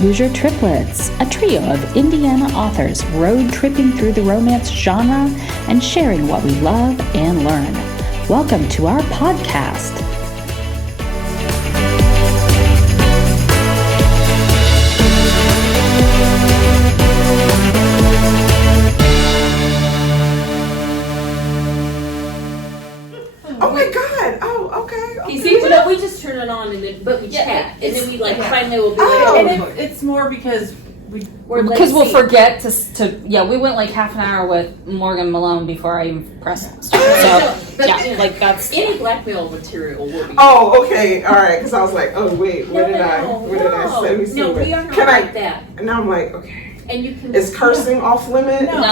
Hoosier Triplets, a trio of Indiana authors road tripping through the romance genre and sharing what we love and learn. Welcome to our podcast. Oh my God! Oh, okay. You see, we just turn it on and then, but we chat, and then we finally will be and it's more because we'll forget to we went like half an hour with Morgan Malone before I even pressed start. That's any blackmail material will be. Oh, okay, all right. Because I was like, oh wait, what did I say? No, we are not like that. And now I'm like, okay. And you can. Is cursing off limit? No,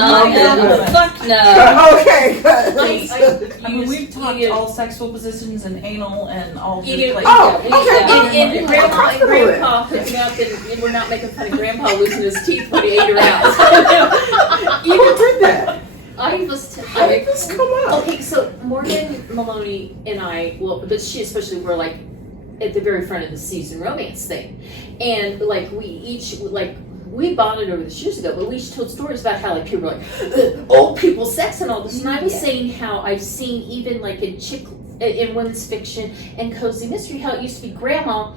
fuck no. Okay, good. We've talked all sexual positions and anal and all. Okay. And Grandma and Grandpa hooking up, and we're not making fun of Grandpa losing his teeth when he ate her out. You did that. How did this come up? Okay, so Morgan Maloney and I, but she especially were like at the very front of the season romance thing, and like we bonded over this years ago, but we each told stories about how like people were like old people sex and all this. And I was saying how I've seen even like in women's fiction and cozy mystery how it used to be grandma.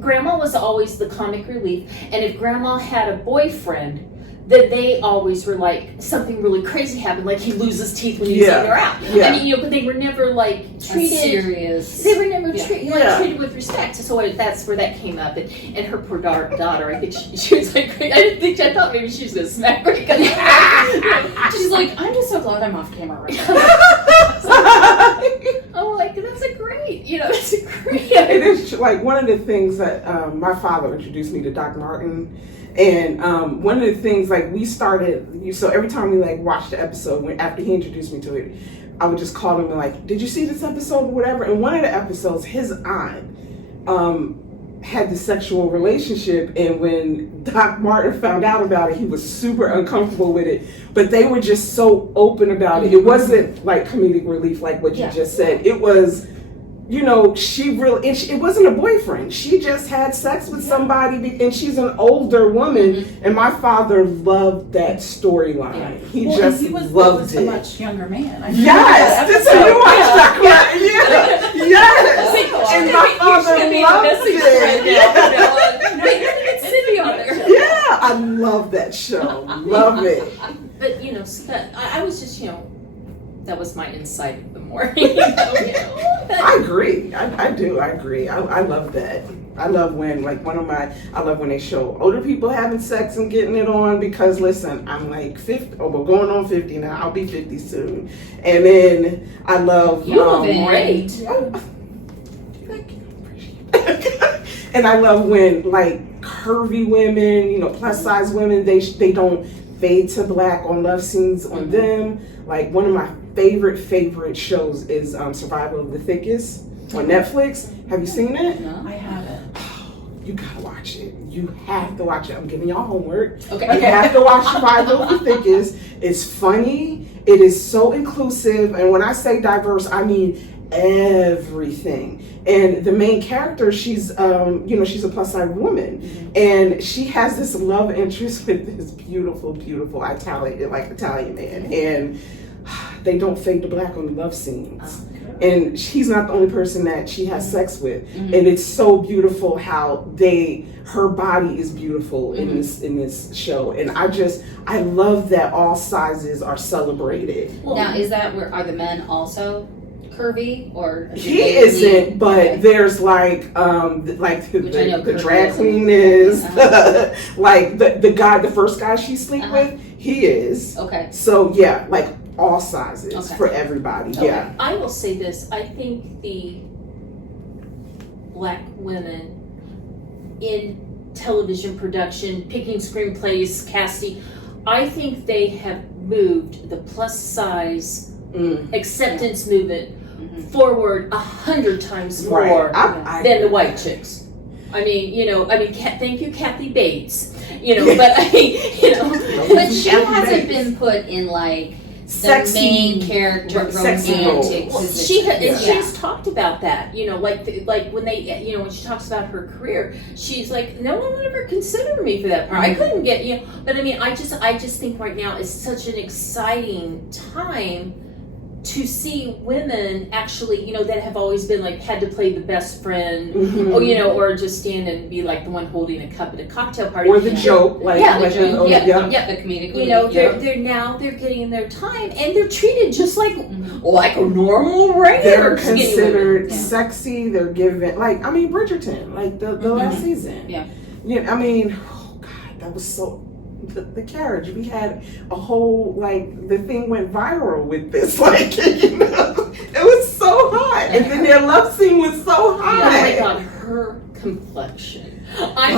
Grandma was always the comic relief, and if grandma had a boyfriend, then they always were like something really crazy happened, like he loses teeth when he's eating her out. Yeah. I mean, but they were never like treated serious. They were never treated with respect. So that's where that came up. And her poor daughter, I think she was like, I thought maybe she was gonna smack her. She's like, I'm just so glad I'm off camera right now. I'm like, that's a great. It is like one of the things that my father introduced me to Doc Martin. And one of the things, like, we started, so every time we, like, watched the episode, after he introduced me to it, I would just call him and, like, did you see this episode or whatever? And one of the episodes, his aunt had the sexual relationship, and when Doc Martin found out about it, he was super uncomfortable with it. But they were just so open about it. It wasn't, like, comedic relief like what you just said. It was... it wasn't a boyfriend. She just had sex with somebody, and she's an older woman. And my father loved that storyline. Yeah. He loved it. A much younger man. Yes, this is you watch that. Yes, and my father loved it. Yeah, I love that show. Love it. But I was just that was my insight of the morning. I agree. I do. I agree. I love that. I love when I love when they show older people having sex and getting it on, because listen, I'm like 50, we're going on 50 now. I'll be 50 soon. And then I love great. And I love when like curvy women, plus size women, they don't fade to black on love scenes on them. Like one of my favorite shows is Survival of the Thickest on Netflix. Have you seen it? No, I haven't. You gotta watch it. You have to watch it. I'm giving y'all homework. Okay. You have to watch Survival of the Thickest. It's funny. It is so inclusive. And when I say diverse, I mean everything. And the main character, she's she's a plus size woman, and she has this love interest with this beautiful Italian man, and they don't fade to black on the love scenes. And she's not the only person that she has sex with. And it's so beautiful how her body is beautiful in this show. And I love that all sizes are celebrated. Now, are the men also curvy, or he isn't? But there's like the drag queen is like the first guy she sleep with, he is. Okay. So yeah, like all sizes for everybody. Okay. Yeah. I will say this. I think the black women in television production, picking screenplays, casting, I think they have moved the plus size acceptance movement forward 100 times more than the white chicks. I mean, thank you, Kathy Bates. But but she hasn't been put in like sexy, main character, sexy romantic. Well, she's talked about that, like when they, when she talks about her career, she's like, no one would ever consider me for that part. I couldn't get, but I mean, I just think right now is such an exciting time to see women actually, that have always been like had to play the best friend, or just stand and be like the one holding a cup at a cocktail party, or the joke, the comedic. They're getting their time and they're treated just like a normal regular. They're considered sexy. They're given Bridgerton, like the last season. I mean, oh God, that was so. The carriage, we had a whole the thing went viral with this, it was so hot, and then their love scene was so hot. Oh my God, her complexion. I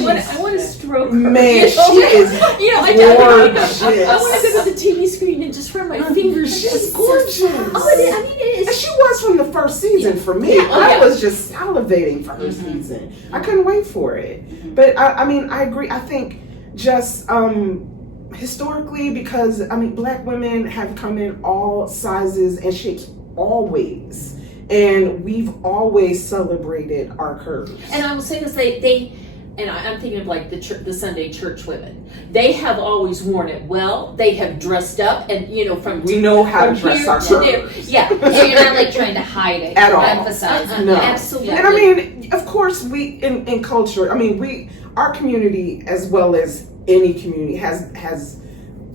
want to stroke her. Man, she is gorgeous. I want to go to the TV screen and just run my fingers. She's gorgeous. It is. And she was from the first season for me. I was just salivating for her season. I couldn't wait for it. But I agree. I think just historically, because Black women have come in all sizes and shapes always, and we've always celebrated our curves. And I will say this: I'm thinking of like the Sunday church women. They have always worn it well. They have dressed up, and we know how to dress our curves. Yeah, so you're not trying to hide it at all. Emphasize. No, absolutely. And of course, we in culture. Our community, as well as any community, has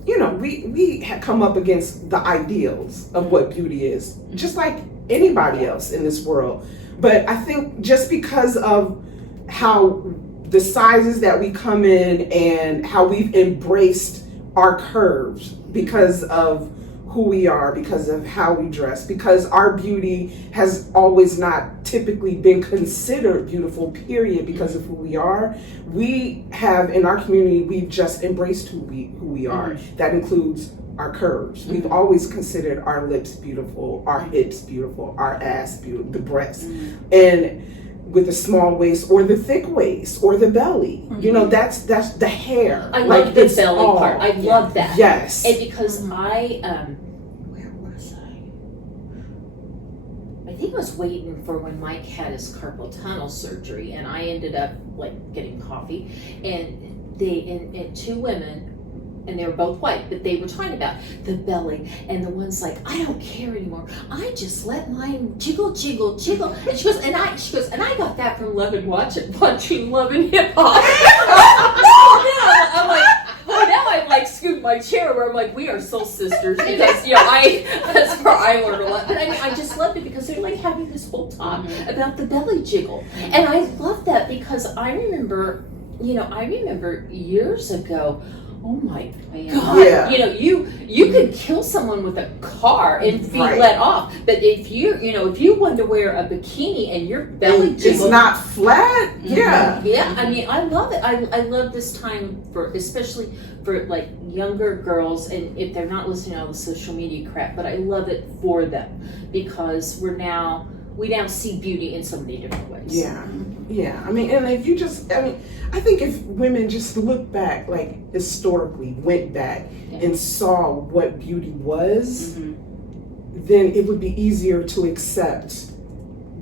we have come up against the ideals of what beauty is, just like anybody else in this world. But I think just because of how the sizes that we come in and how we've embraced our curves because of who we are, because of how we dress, because our beauty has always not typically been considered beautiful, period, because of who we are. We have, in our community, we've just embraced who we are. That includes our curves. We've always considered our lips beautiful, our hips beautiful, our ass beautiful, the breasts. And with the small waist or the thick waist or the belly, that's the hair. I love the belly part. I love that. Yes. And because where was I think I was waiting for when Mike had his carpal tunnel surgery, and I ended up getting coffee, and two women. And they were both white, but they were talking about the belly, and the one's like, I don't care anymore. I just let mine jiggle, jiggle, jiggle. And she goes, and I got that from watching Love and Hip Hop. I'm like, now I'm scooped my chair where I'm like, we are soul sisters, because that's where I learned a lot. But I just loved it because they're having this whole talk about the belly jiggle, and I love that because I remember years ago. Oh my God! Yeah. You could kill someone with a car and be let off. But if you wanted to wear a bikini and your belly it's not flat, yeah. I love it. I love this time especially for younger girls, and if they're not listening to all the social media crap. But I love it for them because we now see beauty in so many different ways. Yeah. And if you I think if women just look back, historically, went back and saw what beauty was, then it would be easier to accept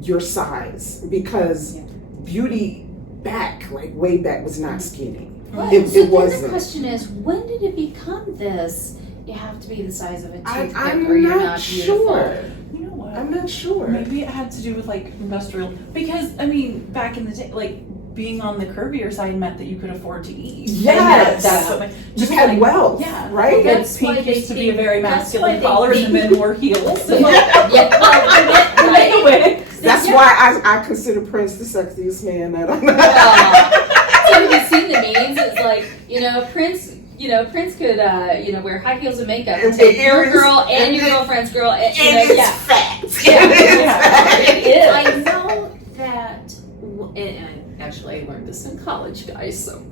your size, because beauty way back was not skinny. It wasn't. The question is, when did it become this? You have to be the size of a toothpick, I'm or you're not not beautiful. sure. You know what? I'm not sure. Maybe it had to do with industrial, because back in the day, being on the curvier side meant that you could afford to eat. Yes, that's what you had wealth, right? That's pink used to be a very masculine collar, and men wore heels. So that's why I consider Prince the sexiest man that I know. So have you seen the memes? It's Prince could wear high heels and makeup and take your girl and your girlfriend's girl and it's fat. It is. I know that, and actually I learned this in college, guys, so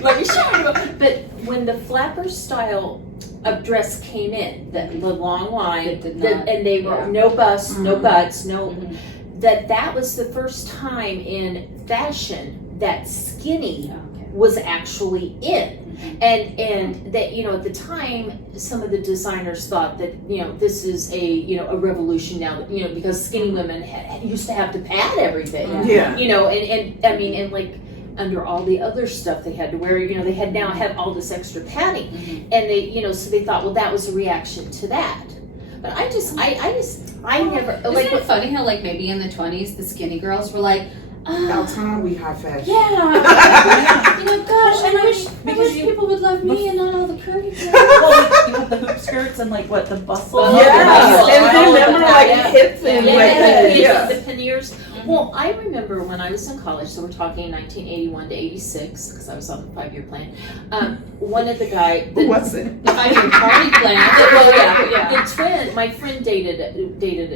let me show you. But when the flapper style of dress came in, the long line, and they were no busts, no butts, that was the first time in fashion that skinny was actually in. And that, you know, at the time, some of the designers thought that, you know, this is a revolution now, that, you know, because skinny women used to have to pad everything. Yeah. You know, and I mean, and like under all the other stuff they had to wear, you know, they had now have all this extra padding. And they, you know, so they thought, well, that was a reaction to that. But I never, Isn't like, it funny how, like, maybe in the 20s, the skinny girls were like, About time we high fashion. yeah, you know, gosh, I wish because people would love me and not all the curvy girls. well, like, you have the hoop skirts and like what the bustle. Yeah, and remember like hips and like the panniers. Well, I remember when I was in college, so we're talking 1981 to 86, because I was on the 5-year plan. One of the guys, Who was it? The 5-year party plan. The twin, my friend dated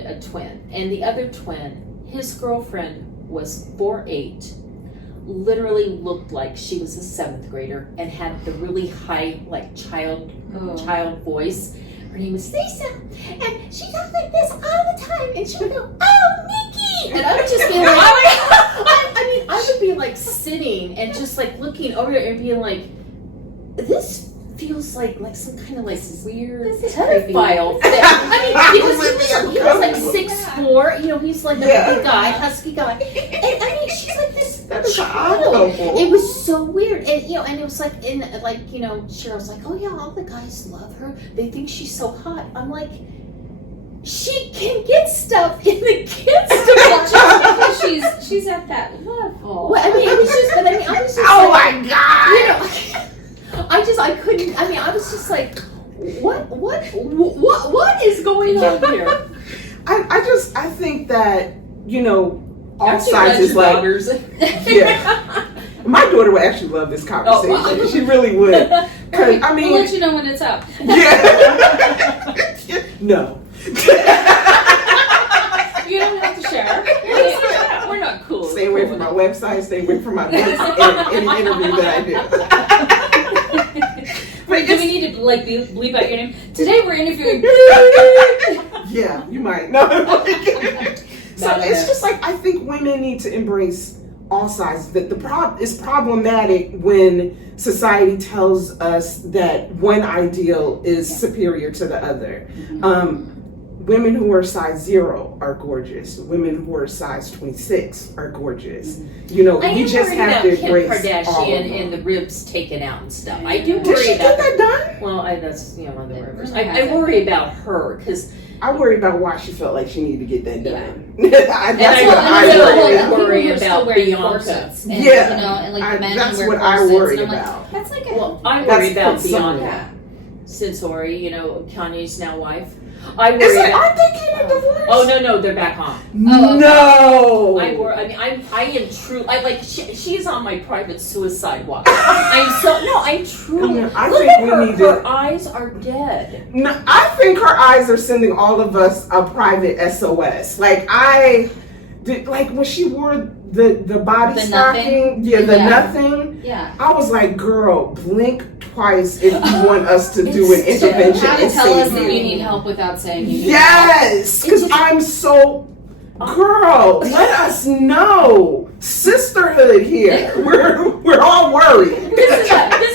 a twin, and the other twin, his girlfriend was 4'8", literally looked like she was a 7th grader, and had the really high, like child voice. Her name was Lisa, and she talked like this all the time, and she would go, "Oh, Nikki," and I would just be like, I would be like sitting and just like looking over there and being like, this feels like some kind of like weird pedophile. I mean, because he was like 6'4", you know, he's like a big guy, husky guy, and I mean, she's like this child. It was so weird, and you know, and it was like you know, Cheryl's like, oh yeah, all the guys love her. They think she's so hot. I'm like, she can get stuff in the kids department because she's at that level. Well, I mean, it was just, but I mean, I was just Oh like, my God! you know, I couldn't. I mean, I was just like, what is going on here? I think that, you know, all Actually, sizes like daughters. yeah. My daughter would actually love this conversation. Oh, wow. She really would. 'Cause, I mean, We'll let you know when it's up. yeah. No. You don't have to share. We're not cool. Stay away from my website. Stay away from my books and any interview that I do. Wait, do we need to like bleep out your name? Today we're interviewing. Yeah, you might. No. So it's just like, I think women need to embrace all sizes. That it's problematic when society tells us that one ideal is superior to the other. Women who are size 0 are gorgeous. Women who are size 26 are gorgeous. You know, we just have to embrace Kim all of Kardashian them. and the ribs taken out and stuff. I do Did worry she about get that done? Well, that's, you know, one of the rumors. I worry about her because I worry about why she felt like she needed to get that done. And That's what I I worry worry about. about. Wearing Bianca. corsets. And, Yeah. You know, and like the men That's wear what corsets. I worry and I'm about. like, that's like a. Well, I That's worry about persona. Bianca Censori, you know, Kanye's now wife. I Is worry it, about. aren't they getting a divorce? Oh no, they're back on. No. I am true. She's on my private suicide watch. I'm truly. I Look think at we her. need to. Her eyes are dead. No, I think her eyes are sending all of us a private SOS. Like when she wore the body The stocking, nothing? the nothing. Yeah. I was like, girl, blink twice if you want us to do an It's intervention How to and tell us save that you you. need help without saying you need Yes, because I'm so. Girl, let us know. Sisterhood here. We're all worried. This is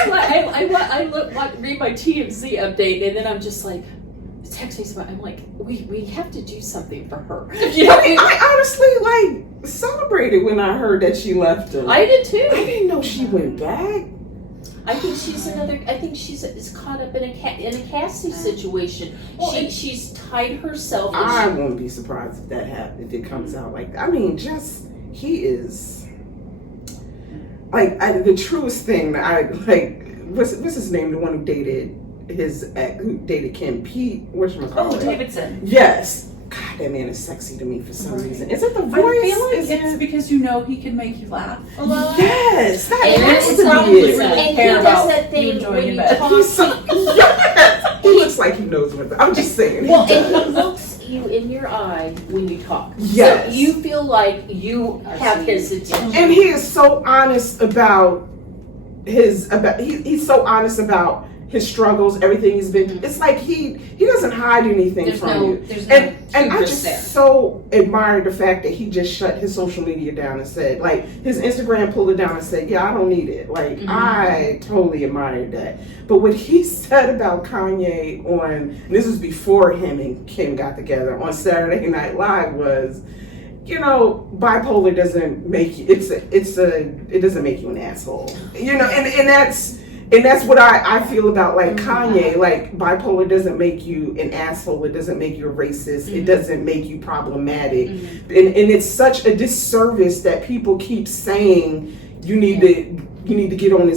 why I read my TMZ update, and then I'm just like, text me somebody. I'm like, we have to do something for her. You know? I honestly celebrated when I heard that she left him. I did too. I didn't know she went back. I think she's is caught up in a casting situation. She's tied herself. I won't be surprised if that happens. If it comes out like that. I mean, he is the truest thing that I like. What's his name? The one who dated his ex, who dated Kim Pete. Oh, Davidson. Yes. God, that man is sexy to me for some reason. Is it the voice? I feel like Is it's because you know he can make you laugh a lot. Yes, that And has it's to be probably it. really and he care does about that you thing enjoying when your you bed. talk. He's so, yes. He looks like he knows what. I'm just saying. Well, he and does. he looks you in your eye when you talk. Yes. So you feel like you have his attention. And he is so honest about he's so honest about his struggles, everything he's been. It's like he doesn't hide anything from you. There's And I hubris just there. so admire the fact that he just shut his social media down and said, like, his Instagram pulled it down and said, yeah, I don't need it. Like, I totally admired that. But what he said about Kanye and this was before him and Kim got together on Saturday Night Live was, bipolar doesn't make you, it doesn't make you an asshole. And that's what I feel about like Kanye. Like, bipolar doesn't make you an asshole. It doesn't make you a racist. It doesn't make you problematic. And it's such a disservice that people keep saying you need to get on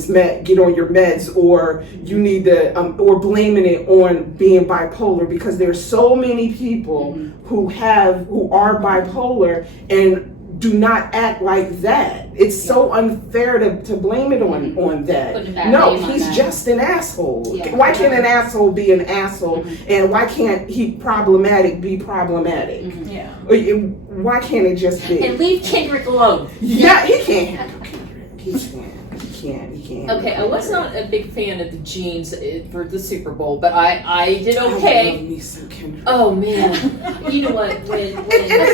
your meds, or you need to or blaming it on being bipolar, because there's so many people who are bipolar and do not act like that. It's so unfair to blame it on that. No, he's just an asshole. Yeah. Why can't an asshole be an asshole? And why can't he problematic be problematic? Yeah. Why can't it just be? And leave Kendrick alone. Yeah, he can't handle Kendrick. He can't. Okay, I was not a big fan of the jeans for the Super Bowl, but I did okay. I love me some Kendrick. Oh man, you know what? When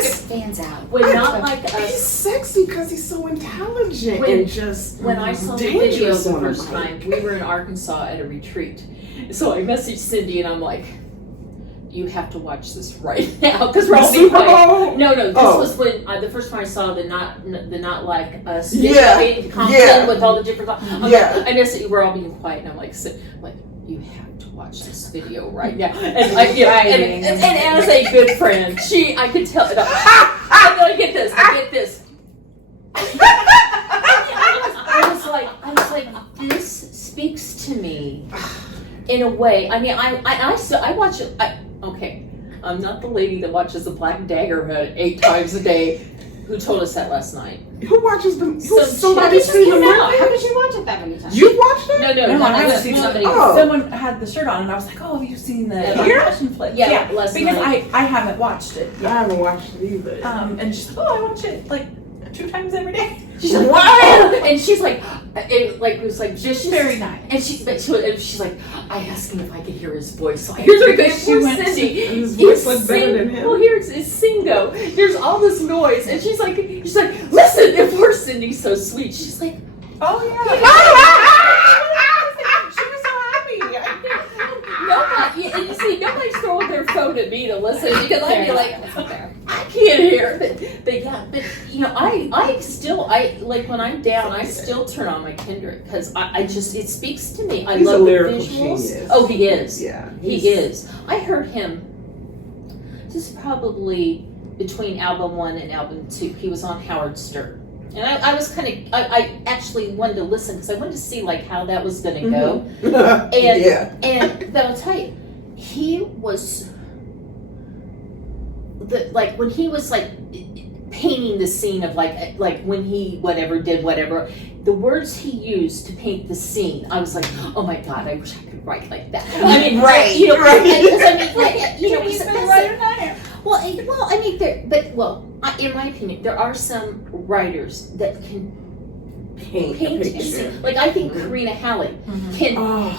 Fans out. when not like He's us. sexy because he's so intelligent and just When I saw the video dangerous the on a first mic. time, we were in Arkansas at a retreat. So I messaged Cindy and I'm like, you have to watch this right now because we're The all being Super quiet. Bowl? No, this Oh. was when the first time I saw the not like us Yeah. being Compton Yeah. with all the different. Yeah. I messaged, we're all being quiet and I'm like, you have to watch this video right now. And and as a good friend, I could tell. No, I get this. I was like, this speaks to me in a way. I mean, I watch it. Okay, I'm not the lady that watches the Black Daggerhood 8 times a day. Who told us that last night? Who watches them? So Somebody just seen came the out. movie? How could you watch it that many times? You watched it? No, No, I haven't seen somebody. Oh. Someone had the shirt on, and I was like, "Oh, have you seen the Yeah. passion flick?" Yeah, last because night. I haven't watched it. I haven't watched it either. And she's like, "Oh, I watch it like 2 times every day." She's like, Wow. and she's like, it was like She's very nice. And she's like, I asked him if I could hear his voice. So here's her voice. She went Cindy. And his voice was better than him. Well, here's Singo. There's all this noise, and she's like, listen. And poor Cindy's so sweet. She's like, Oh yeah. She was so happy. nobody. And you see, nobody's throwing their phone at me to listen because I'd be like, okay. I can't hear. But I still like when I'm down, I still turn on my Kendrick because I just it speaks to me. I He's love a the lyrical visuals. genius. Oh, he is. Yeah, He is. I heard him. This is probably between album 1 and album 2. He was on Howard Stern. And I was I actually wanted to listen because I wanted to see like how that was going to go. And but I'll tell you, he was like when he was like painting the scene of like when he did whatever, the words he used to paint the scene, I was like, oh my god, I wish I could write like that. I mean, Right. Because I mean, like, He's been a writer, not him. well, I mean, in my opinion, there are some writers that can Paint a paint and picture. sing. Like I think Karina Halley can Oh.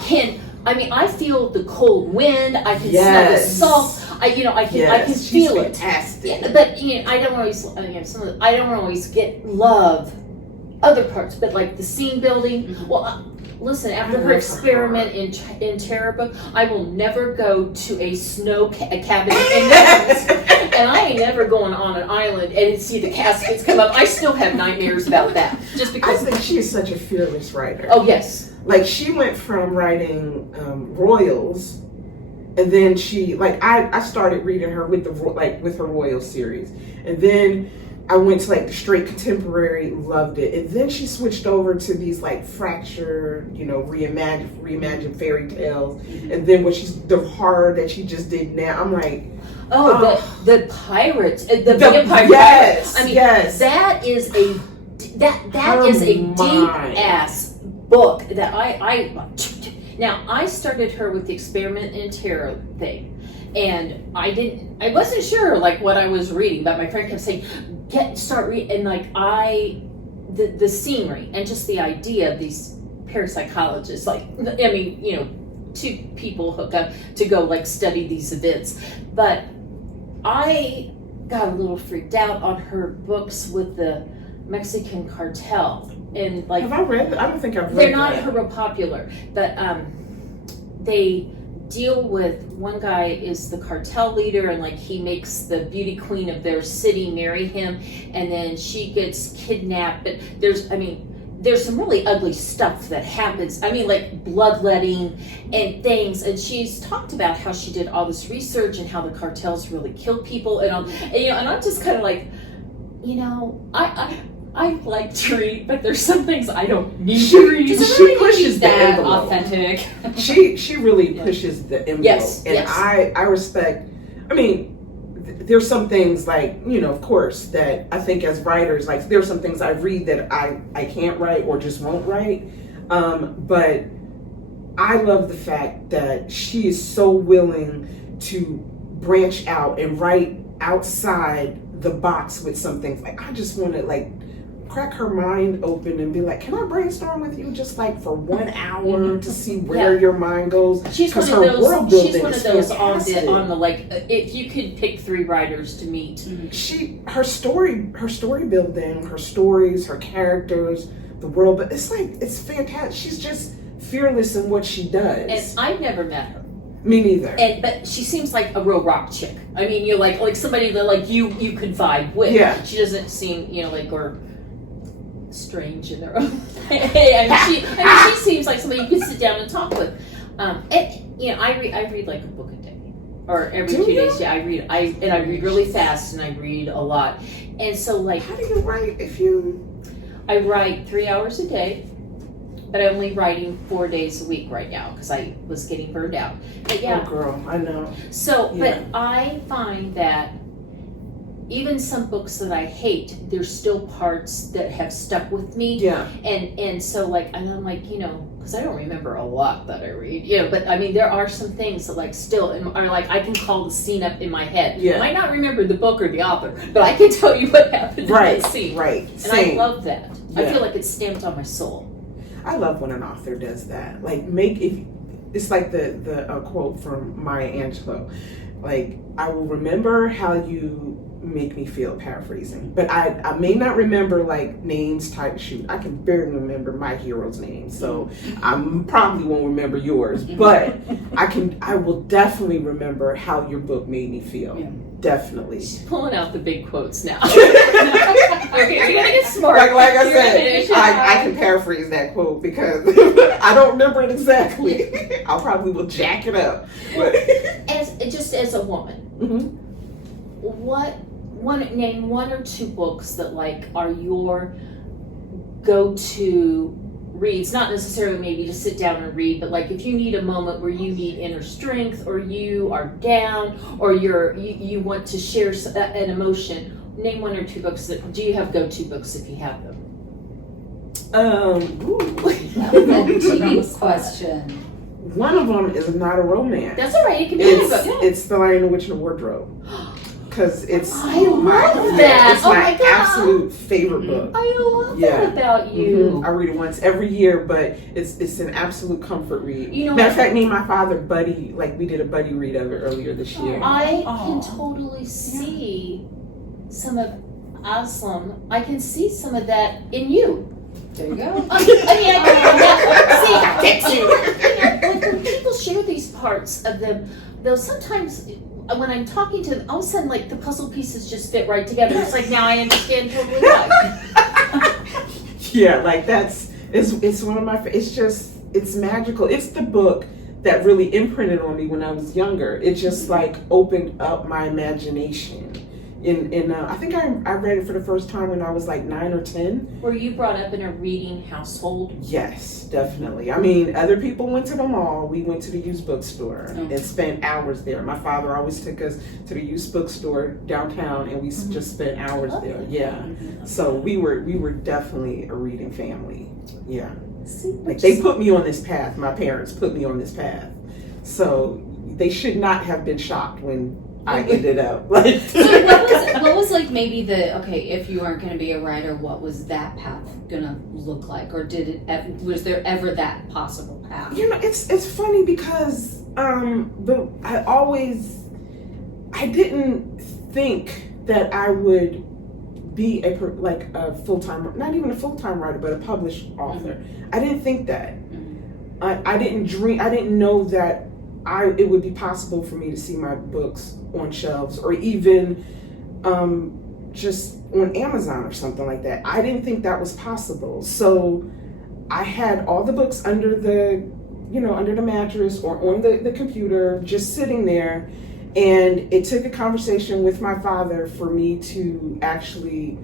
I mean, I feel the cold wind. I can Yes. smell the salt. I can She's feel it. fantastic. Yeah, but I don't always. I don't always love other parts, but like the scene building. Well, listen. After I her love experiment in Terabithia, I will never go to a snow cabin in the mountains, and I ain't never going on an island and see the caskets come up. I still have nightmares about that, just I because. think she is such a fearless writer. Oh yes. Like she went from writing Royals, and then she I started reading her with her Royals series, and then I went to like the straight contemporary, loved it, and then she switched over to these like fractured, reimagined fairy tales, and then the horror that she just did now, I'm like, The pirates, the vampire yes, pirates. I mean, yes. that is a Her deep mind. ass book that I now I started her with the experiment in tarot thing, and I wasn't sure like what I was reading, but my friend kept saying start reading, and like the scenery and just the idea of these parapsychologists, like I mean two people hook up to go like study these events. But I got a little freaked out on her books with the Mexican cartel. And like, have I read it? I don't think I've read they're not that. real popular, but they deal with, one guy is the cartel leader, and like he makes the beauty queen of their city marry him, and then she gets kidnapped. But there's some really ugly stuff that happens. I mean, like bloodletting and things. And she's talked about how she did all this research and how the cartels really kill people and all. And, and I'm just kind of like, I like to read, but there's some things I don't need to read. She pushes the that envelope. authentic. She really pushes the envelope. Yes, and yes. I respect. I mean, there's some things like, of course, that I think as writers, like there's some things I read that I can't write or just won't write. But I love the fact that she is so willing to branch out and write outside the box with some things. Like, I just want to like crack her mind open and be like, can I brainstorm with you just like for 1 hour to see where your mind goes? She's one of her those. world building She's one of is those fantastic. on the like. If you could pick 3 writers to meet, Her story building, her stories, her characters, the world, but it's fantastic. She's just fearless in what she does. and I've never met her. Me neither. But she seems like a real rock chick. I mean, you're like somebody that like you could vibe with. Yeah. She doesn't seem like or strange in their own way. I mean, she seems like somebody you could sit down and talk with. And I read like a book a day, or every Do 2 you? days. Yeah, I read really fast, and I read a lot. And so like How do you write if you? I write 3 hours a day. But I'm only writing 4 days a week right now because I was getting burned out. But yeah, Oh, girl, I know. so, Yeah. but I find that even some books that I hate, there's still parts that have stuck with me. Yeah. And so like, and I'm like, because I don't remember a lot that I read, but I mean, there are some things that like still are like, I can call the scene up in my head. Yeah. I might not remember the book or the author, but I can tell you what happened in that scene. Right. And Same. I love that. I Yeah. feel like it's stamped on my soul. I love when an author does that. Like, it's like the quote from Maya Angelou. Like, I will remember how you make me feel, paraphrasing, but I may not remember like names, type, shoot. I can barely remember my hero's name, so I probably won't remember yours. But I will definitely remember how your book made me feel. Yeah. Definitely. She's pulling out the big quotes now. Okay, you're gonna get smart. Like I You're gonna said, finish it. I can paraphrase that quote because I don't remember it exactly. I probably will jack it up. But As a woman, name 1 or 2 books that like are your go-to reads, not necessarily maybe to sit down and read, but like if you need a moment where you need inner strength or you are down or you want to share an emotion, name 1 or 2 books do you have go-to books if you have them? Jeez question. One of them is not a romance. That's all right, it can be any book. It's The Lion, the Witch, and the Wardrobe. Because it's I love that. Yeah, it's Oh my my God. absolute favorite book. I love Yeah. that about you. I read it once every year, but it's an absolute comfort read. You know Matter what? of fact, me and my father we did a buddy read of it earlier this year. I Aw. can totally see some of Aslam. I can see some of that in you. There you go. When people share these parts of them, though sometimes when I'm talking to them, all of a sudden like the puzzle pieces just fit right together. It's like now I understand totally why. Yeah, like it's one of my. It's magical. It's the book that really imprinted on me when I was younger. It just like opened up my imagination. I think I read it for the first time when I was like 9 or 10. Were you brought up in a reading household? Yes, definitely. I mean, other people went to the mall. We went to the used bookstore and spent hours there. My father always took us to the used bookstore downtown, and we just spent hours there. Yeah. So we were definitely a reading family. Yeah. Like they put me on this path. My parents put me on this path. So they should not have been shocked when I ended up like. So what was like maybe if you aren't going to be a writer, what was that path going to look like, or was there ever that possible path? path? It's funny because I didn't think that I would be a full-time, not even a full-time writer, but a published author. I didn't think that. I didn't know that it would be possible for me to see my books on shelves or even just on Amazon or something like that. I didn't think that was possible. So I had all the books under the mattress or on the computer, just sitting there. And it took a conversation with my father for me to actually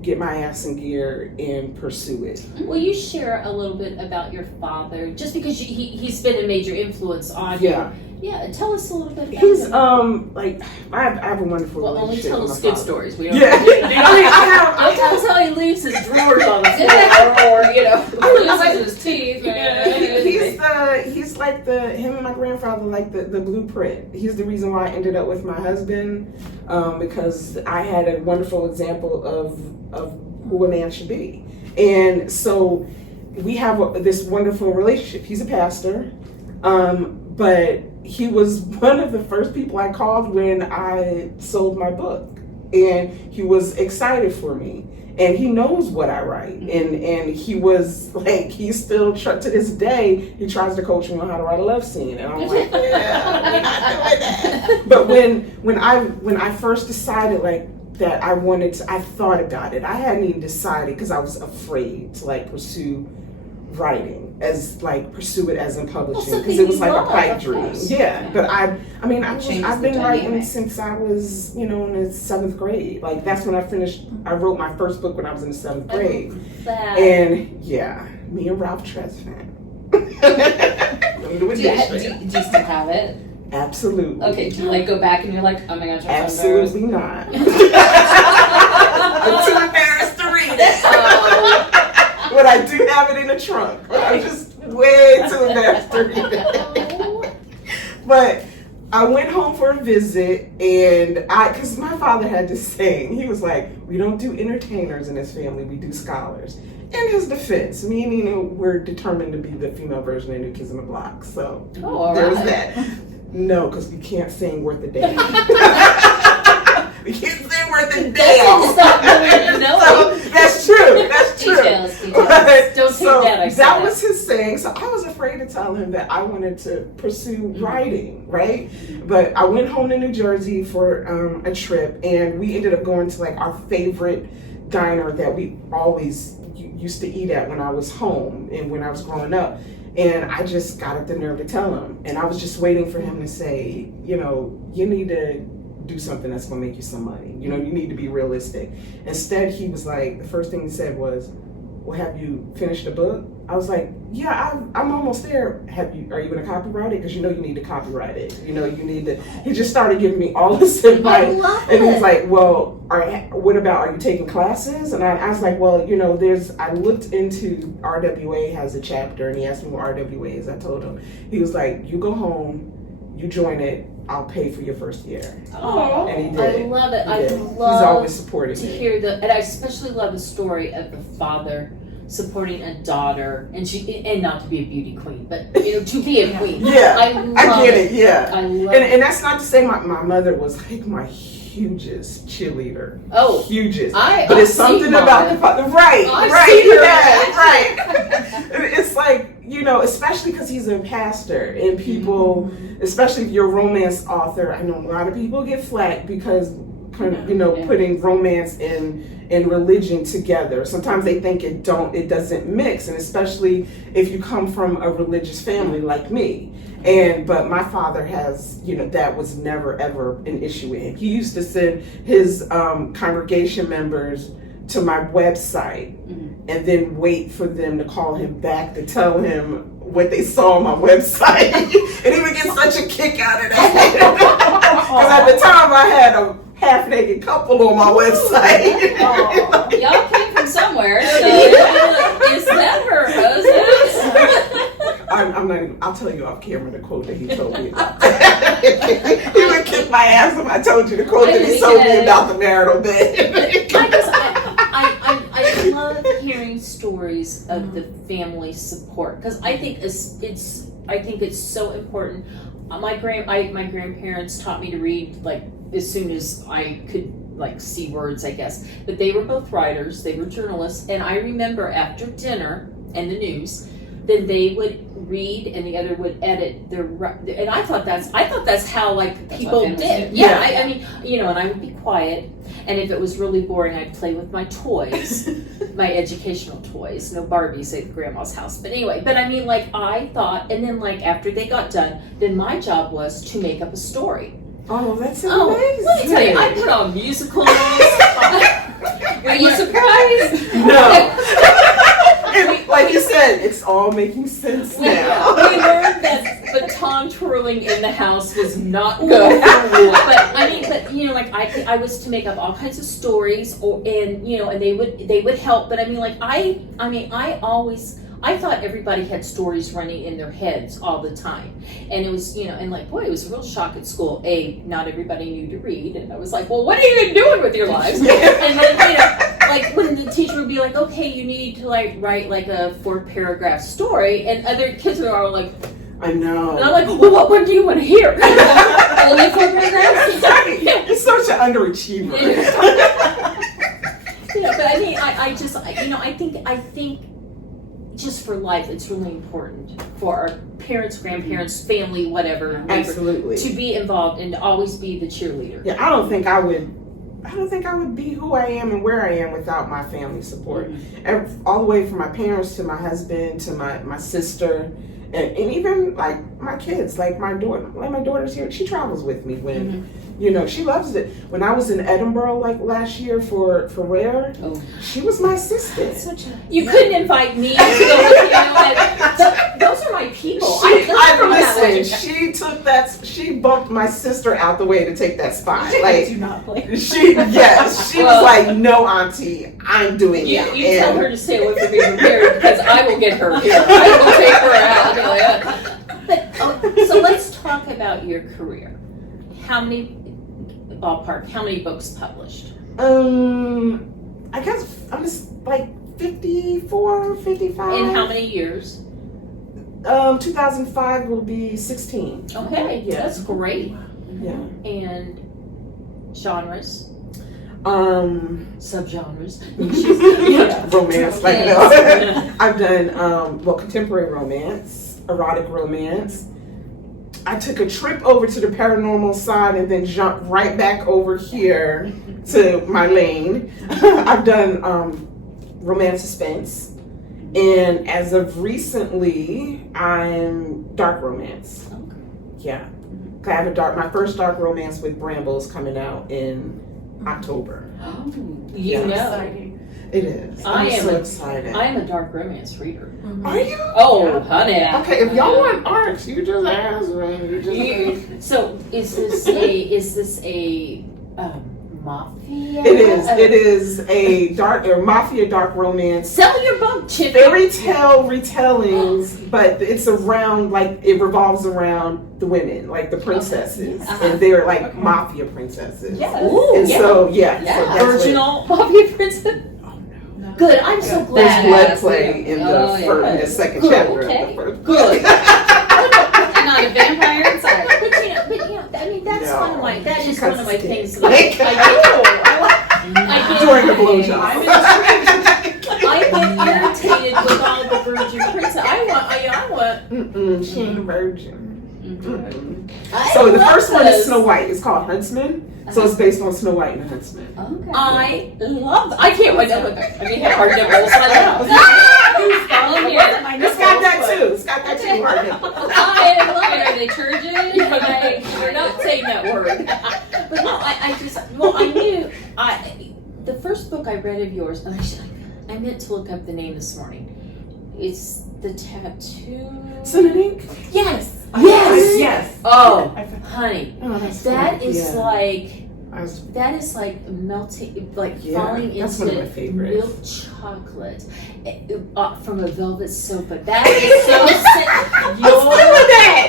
get my ass in gear and pursue it. Will you share a little bit about your father? Just because he's been a major influence on you. Yeah, tell us a little bit about He's him. I have a wonderful relationship Only tell with us my good father. stories. We don't I don't tell us how he leaves his drawers on the floor or loses his teeth. He's like him and my grandfather, like the blueprint. He's the reason why I ended up with my husband, because I had a wonderful example of who a man should be. And so we have this wonderful relationship. He's a pastor, but he was one of the first people I called when I sold my book, and he was excited for me. And he knows what I write, and he was like, he's still to this day, he tries to coach me on how to write a love scene, and I'm like, yeah, we're not doing that. But when I first decided that I thought about it. I hadn't even decided because I was afraid to pursue writing pursue it as in publishing, because it was like a pipe dream. Yeah, but I've been writing since I was in the 7th grade. That's when I wrote my first book when I was in the 7th grade. And me and Ralph Tresvant. Do you still have it? Absolutely. Okay, do you go back and you're like, oh my gosh, I'm absolutely not. I'm too embarrassed to read it. But I do have it in the trunk. I'm just way too embarrassed to read it. But I went home for a visit, and because my father had this saying, he was like, we don't do entertainers in this family, we do scholars. In his defense, me and Nina were determined to be the female version of New Kids on the Block. So there's that. No, because we can't sing Worth a Day. We can't sing Worth a Day. So that's true. That's true. Details. Don't take that. That was his saying. So I was afraid to tell him that I wanted to pursue writing, right? But I went home to New Jersey for a trip, and we ended up going to our favorite diner that we always used to eat at when I was home and when I was growing up. And I just got up the nerve to tell him. And I was just waiting for him to say, you need to do something that's going to make you some money. You need to be realistic. Instead, he was like, the first thing he said was, well, have you finished the book? I was like, yeah, I'm almost there. Are you going to copyright it? Because you need to copyright it. You need to. He just started giving me all this advice. And he's like, well, what about, are you taking classes? And I was like, well, I looked into RWA has a chapter, and he asked me what RWA is. I told him. He was like, you go home, you join it, I'll pay for your first year. Oh, and he did. I love it. He's love always supporting to me. hear and I especially love the story of the father supporting a daughter, and not to be a beauty queen, but to be a queen. Yeah, I get it. Yeah, I love and that's not to say my mother was my hugest cheerleader. Oh, hugest. But it's something about the father. Right. It's especially because he's a pastor, and people, especially if you're a romance author, I know a lot of people get flack because putting romance and religion together. Sometimes they think it doesn't mix, and especially if you come from a religious family like me. But my father has, that was never ever an issue with him. He used to send his congregation members to my website and then wait for them to call him back to tell him what they saw on my website. And he would get such a kick out of that. Because at the time I had a half-naked couple on my website. Y'all came from somewhere, so is that her husband? I'll tell you off camera the quote that he told me about. He would kick my ass if I told you the quote that he told me about the marital bed. I love hearing stories stories of the family support, because I think it's so important. My grandparents taught me to read like as soon as I could like see words, I guess. But they were both writers, they were journalists, and I remember after dinner and the news, then they would read and the other would edit and I thought that's how like people did. Yeah, I mean, you know, and I would be quiet, and if it was really boring, I'd play with my toys, my educational toys. No Barbies at grandma's house, but anyway. But I mean, like I thought, and then like after they got done, then my job was to make up a story. Oh, that's amazing. Let me tell you, I put on musicals. Were you surprised? No. Like you said, it's all making sense now. We learned that baton twirling in the house was not good. But I mean, you know, like I was to make up all kinds of stories, and you know, and they would help. But I mean, like I thought everybody had stories running in their heads all the time. And it was, you know, and like, boy, it was a real shock at school. Not everybody knew to read. And I was like, well, what are you even doing with your lives? And then, you know, like when the teacher would be like, okay, you need to like write like a 4-paragraph story. And other kids are all like, I know. And I'm like, well, what one do you want to hear? Only 4 paragraphs? You're such an underachiever. You know, but I mean, I just, you know, I think just for life, it's really important for our parents, grandparents, family, whatever, absolutely, to be involved and to always be the cheerleader. Yeah, I don't think I would be who I am and where I am without my family support. And all the way from my parents to my husband to my sister, and even like my kids, like my daughter's here. She travels with me when, you know, she loves it. When I was in Edinburgh like last year for Rare, she was my assistant. You couldn't invite me to go with you. Those are my people. She bumped my sister out the way to take that spot. Like, do not play. She was like, no, auntie, I'm doing it. You tell her to stay away from being married because I will get her here. I will take her out. But so let's talk about your career. How many books published? I guess I'm just like 54, 55. In how many years? 2005 will be 16. Okay, yeah. That's great. Yeah. And genres? Subgenres. Romance, like no. I've done contemporary romance, erotic romance. I took a trip over to the paranormal side and then jumped right back over here to my lane. I've done romance suspense. And as of recently, I'm dark romance. Okay. Yeah. I have my first dark romance with Brambles coming out in October. You know. Exciting. It is. I'm so excited. I am a dark romance reader. Are you? Oh, honey. Okay, if y'all want art, you just ask me. So is this a mafia? It is a mafia dark romance. Sell your book, Chippy. Fairy tale retellings, but it's around, like, it revolves around the women, like the princesses, and they're like mafia princesses. Yes. And so so that's original mafia princess. Good. I'm so glad. There's blood play in the second chapter of the first. Good. Not a vampire inside. But you know, I mean, that's one of my things that I during the blowjob. I get irritated with all the virgin princess. I want. She ain't a virgin. So the first one is Snow White. It's called Huntsman. So it's based on Snow White and the Huntsman. Okay. I love that. I can't wait to look. I mean, hard nipples. It's got that too. It's got that too. Hard nipples. I love it. Are they turgid? We're not saying that word. But no, I knew. The first book I read of yours, and I meant to look up the name this morning. It's The Tattoo. Sin and Ink? Yes. Yes. Oh, honey, that's that fun. is like that is like melting, like falling that's into one of my favorites. milk chocolate from a velvet sofa. That is so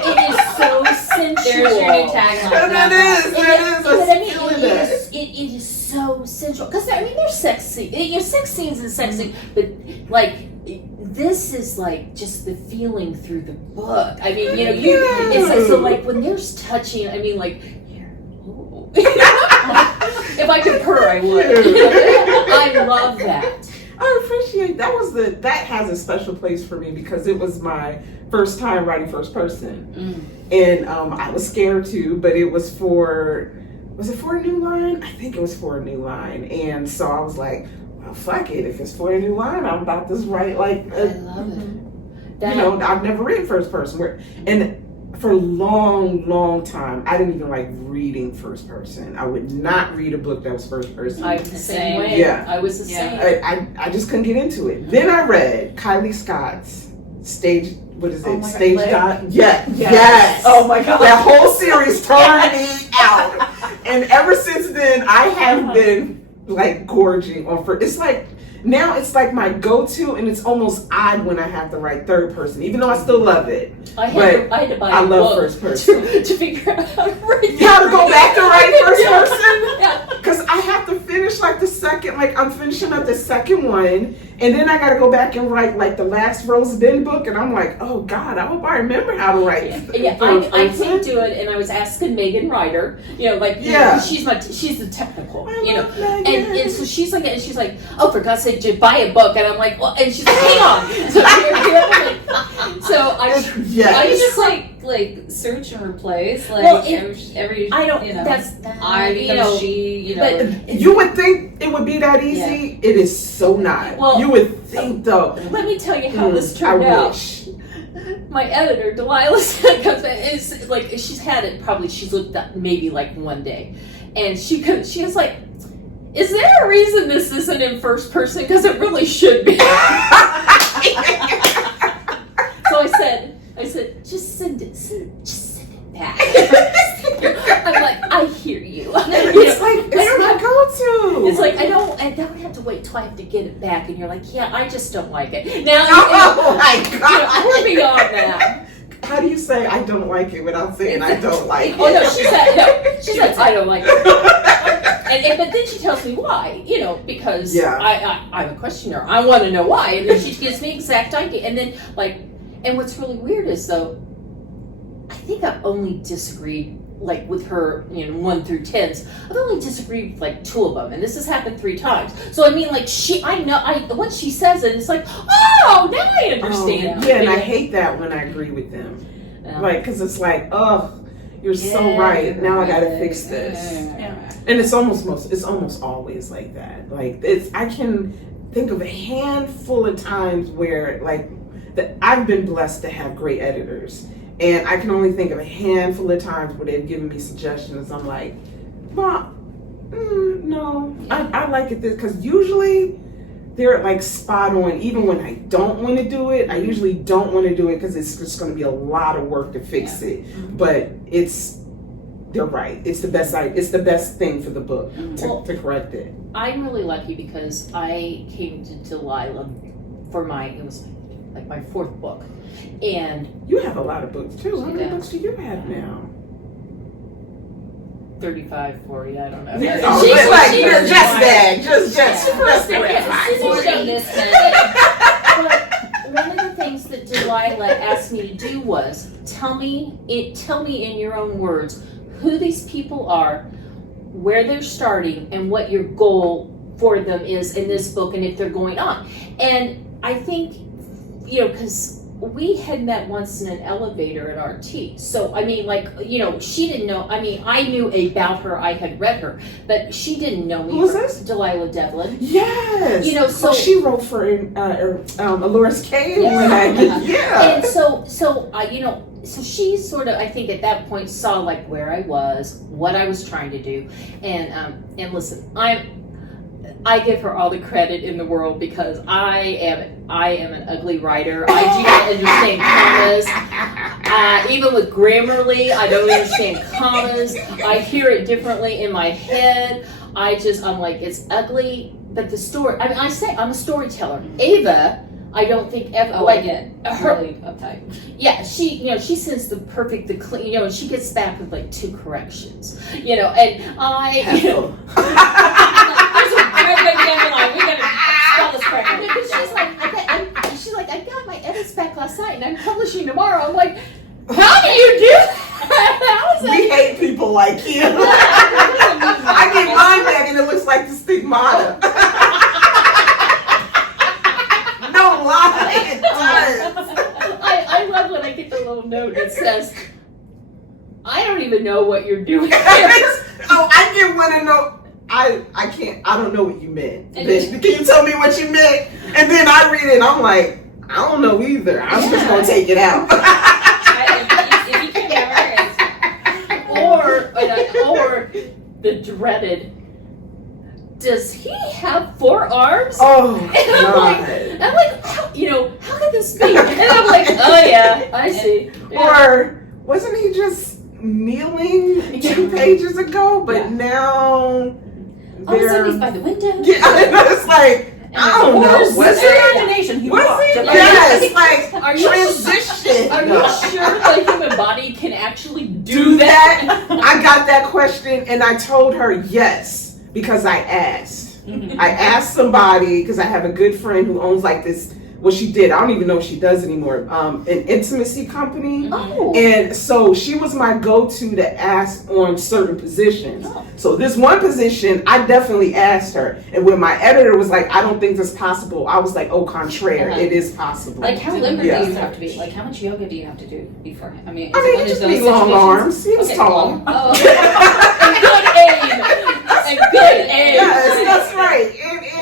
it is so sensual. There's your new tagline. That is. It is so sensual because I mean there's sex scenes and sex scenes, but like this is like just the feeling through the book. I mean, you know, it's like, so like when there's touching, I mean, like, oh. If I could purr, I would. I love that. I appreciate that has a special place for me because it was my first time writing first person, and I was scared too. But it was was it for a new line? I think it was for a new line, and so I was like, well, fuck it. If it's for a new line, I'm about to write like. I love it. You know, I've never written first person, and for a long time, I didn't even like reading first person. I would not read a book that was first person. I was the same way. Yeah. I was the same. I just couldn't get into it. Then I read Kylie Scott's Stage. What is it? Stage God. Yes. Oh my God. That whole series turned me out, and ever since then, I have been like gorging on for. It's like. Now it's like my go-to, and it's almost odd when I have to write third person, even though I still love it. I had to buy a love book first person. to figure out how to write. You have to go back to write first person? Yeah. Because I have to finish like the second, like I'm finishing up the second one, and then I got to go back and write like the last Rose Bin book, and I'm like, oh God, I hope I remember how to write. Yeah, I can't do it, and I was asking Megan Ryder, you know, like, she's the technical, you know, and so she's like, oh, for God's sake, just buy a book, and I'm like, well, and she's like, hang on, so I just like search and replace, like every I don't, you know, that's I become she, you know. But you would think it would be that easy. Yeah. It is so not. Well, you would think though. Let me tell you how this turned out. Wish. My editor, Delilah, comes back. It's like she's had it. Probably she's looked up maybe like one day, and she was like, "Is there a reason this isn't in first person? Because it really should be." So I said, just send it back. I'm like, I hear you. It's like it's my go-to. It's like I don't have to wait till I have to get it back, and you're like, yeah, I just don't like it. Now, oh my God, we're beyond that. How do you say I don't like it without saying I don't like it? Oh no, she said I don't like it. But then she tells me why, you know, because I'm a questioner. I want to know why, and then she gives me exact idea. And then and what's really weird is though, I think I've only disagreed like with her, you know, 1 through 10s. I've only disagreed with like 2 of them, and this has happened 3 times. So I mean, like once she says it, it's like, oh, now I understand. Oh, yeah, and I hate that when I agree with them, like, because it's like, oh, you're so right. Now I gotta fix this. And it's almost always like that. Like I can think of a handful of times where like that I've been blessed to have great editors. And I can only think of a handful of times where they've given me suggestions. I'm like, well, no, I like it this, because usually they're like spot on. Even when I don't want to do it, I usually don't want to do it because it's just going to be a lot of work to fix it. But they're right. It's the best thing for the book to correct it. I'm really lucky because I came to Delilah for it was like my 4th book. And you have a lot of books too. How many books do you have now? 35, 40, I don't know. She's like, just that. But one of the things that Delilah asked me to do was tell me in your own words who these people are, where they're starting, and what your goal for them is in this book, and if they're going on. And I think, you know, because we had met once in an elevator at RT. So, I mean, like, you know, she didn't know. I mean, I knew about her. I had read her. But she didn't know me. Who was this? Delilah Devlin. Yes. You know, so she wrote for Aloris Cave. Yeah. And so you know, so she sort of, I think at that point saw like where I was, what I was trying to do. And listen, I give her all the credit in the world because I am an ugly writer. I do not understand commas. Even with Grammarly, I don't understand commas. I hear it differently in my head. I'm like, it's ugly, but the story, I mean, I'm a storyteller. Ava, I don't think ever, I get her really uptight. Yeah, she sends the clean, you know, she gets back with like 2 corrections, you know, and we gotta spell this correctly. Because she's like, I this back last night, and I'm publishing tomorrow. I'm like, how do you do that? How is that? We hate people like you. I get mine back and it looks like the stigmata. No lie, it does. I love when I get the little note that says, I don't even know what you're doing. Oh, I get one and no. I can't. I don't know what you meant. Bitch, can you tell me what you meant? And then I read it and I'm like, I don't know either. I'm just gonna take it out. If you can remember or the dreaded, does he have 4 arms? Oh, and God. I'm like, how could this be? And I'm like, oh yeah, I see. Yeah. Or wasn't he just kneeling 2 pages ago? But now somebody's by the window. Yeah, it's like, I don't know. Was it? Imagination. He Was walked. it? Yes, like Are you transition. Are you sure the human body can actually do that? I got that question and I told her yes, because I asked. I asked somebody, because I have a good friend who owns like this, well, she did, I don't even know if she does anymore, an intimacy company. Oh. And so she was my go-to to ask on certain positions. Oh. So this one position, I definitely asked her. And when my editor was like, I don't think this is possible, I was like, au contraire, it is possible. Like, how limber Yeah. do you have to be? Like, how much yoga do you have to do before? I mean, He just need long arms. He was tall. Oh, And good aim. And good aim. Yes, that's right.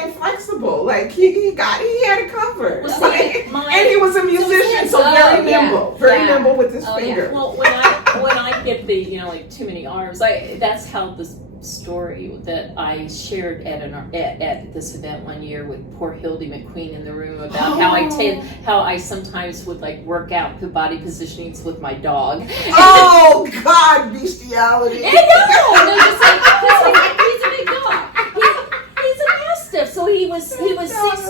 And flexible. Like he had it covered. Well, Like, my- and he was a musician, so very yeah. nimble. Very Yeah. nimble with his Oh, yeah. finger. Well, when I get the like too many arms, that's how this story that I shared at this event one year with poor Hildy McQueen in the room about how I sometimes would like work out the body positionings with my dog. Oh God, bestiality. And no, just like he's a big dog. He's a mastiff, so he was 6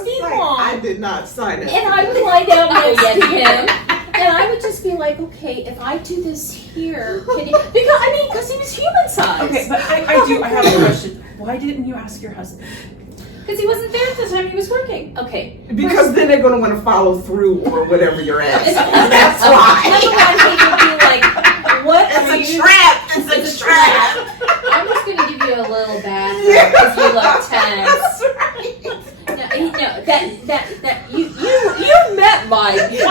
feet long. I did not sign it. And I would lie down next to him, and I would just be like, okay, if I do this here, can you? Because he was human size. Okay, but I have a question. Why didn't you ask your husband? because he wasn't there at the time he was working. Okay. Because then they're going to want to follow through or whatever you're asking. That's Number why. one, he would be like, what It's are a you? trap. It's a trap. I'm just gonna give you a little bath because you look tense. That's right. That you met Mike. You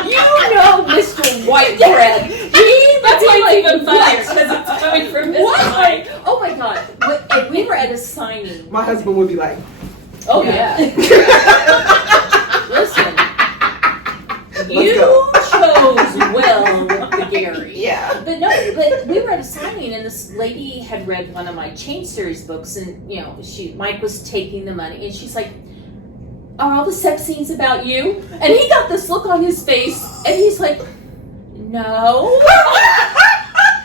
know Mr. White Bread. That's why it's even funnier what? because it's coming from his What? mind. Oh my God! And we were at a signing. My husband would be like, Oh yeah. Listen, Let's you go. chose well with the Gary. yeah. But we were at a signing, and this lady had read one of my Change Series books, and Mike was taking the money, and she's like, "Are all the sex scenes about you?" And he got this look on his face, and he's like, "No."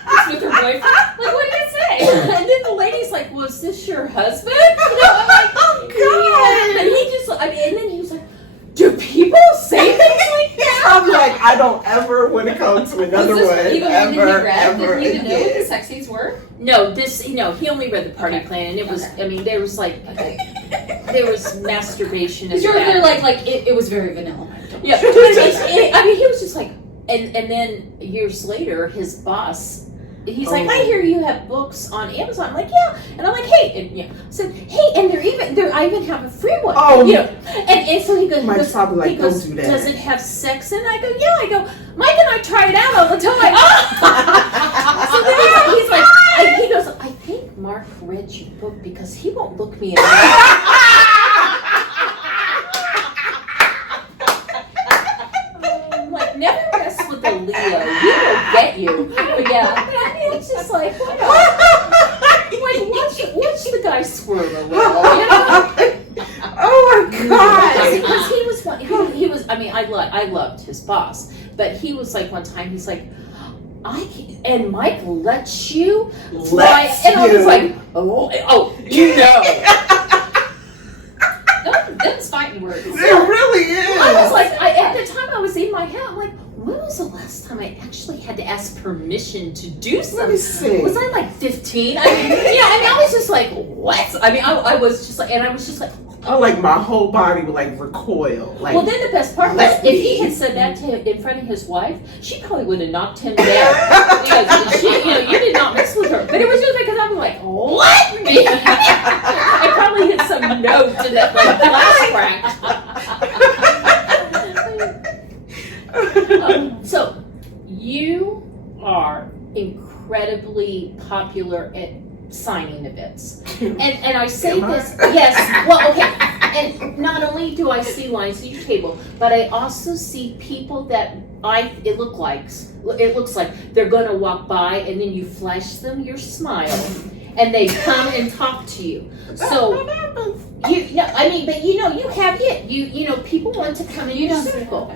It's with her boyfriend. Like, what did it say? And then the lady's like, "Was this your husband?" I'm like, Oh, God. And he just, and then he was like, "Do people say things like that?" I'm like, I don't ever want to come to another Was one. this even one that he Ever, read? ever Did he even know what the again. sex scenes were? No, he only read the party plan, and it was, Okay. I mean, there was like, there was masturbation in Because the you're back. like it was very vanilla. Yeah, I mean, he was just like, and then years later, his boss, he's like, Oh. "I hear you have books on Amazon." I'm like, "Yeah," and I'm like, "Hey," and I said, "Hey," and I even have a free one. Oh. And so he goes, Mike's probably like, he goes, "Don't do that." "Does it have sex in it?" I go, "Yeah." I go, "Mike and I try it out all the time." So then he's like, he goes, "I think Mark read your book because he won't look me in the eye." I'm like, never mess with a Leo. We will get you. But yeah, I mean, it's just like, what watch the guy squirm a little, you know? Oh my God. Because he was. I mean, I loved his boss, but he was like one time. He's like, and Mike lets you. Lets and I was you. like, oh, you know. Them's fighting words. It really is. I was like, at the time I was in my head. I'm like, when was the last time I actually had to ask permission to do something? Let me see. Was I like 15? I mean, I was just like, what? I mean, I was just like, and I was just like, Oh, like my whole body would like recoil. Like, well, then the best part was let if he me. had said that to him in front of his wife, she probably would have knocked him down. Because she, you did not mess with her. But it was just because I'm like, let me. I probably hit some note in that like glass cracked. So you are incredibly popular at signing events. And I say Am I? this, yes, well, okay. And not only do I see lines at your table, but I also see people that it looks like they're gonna walk by and then you flash them your smile and they come and talk to you. So but you have it. You know, people want to come in your circle.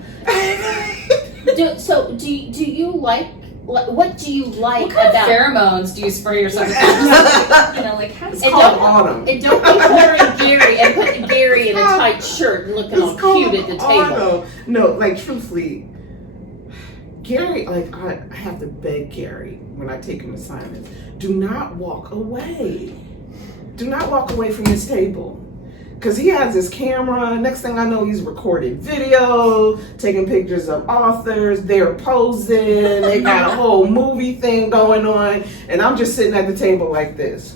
So do you like, what do you like What kind about of pheromones do you spray yourself with? Like how does It's called autumn. And don't be pouring Gary and putting Gary in a tight shirt and looking all cute at the table. Autumn. No, like truthfully, Gary, like I have to beg Gary when I take him assignments, do not walk away. Do not walk away from this table. Because he has his camera. Next thing I know, he's recording video, taking pictures of authors. They're posing. They got a whole movie thing going on. And I'm just sitting at the table like this.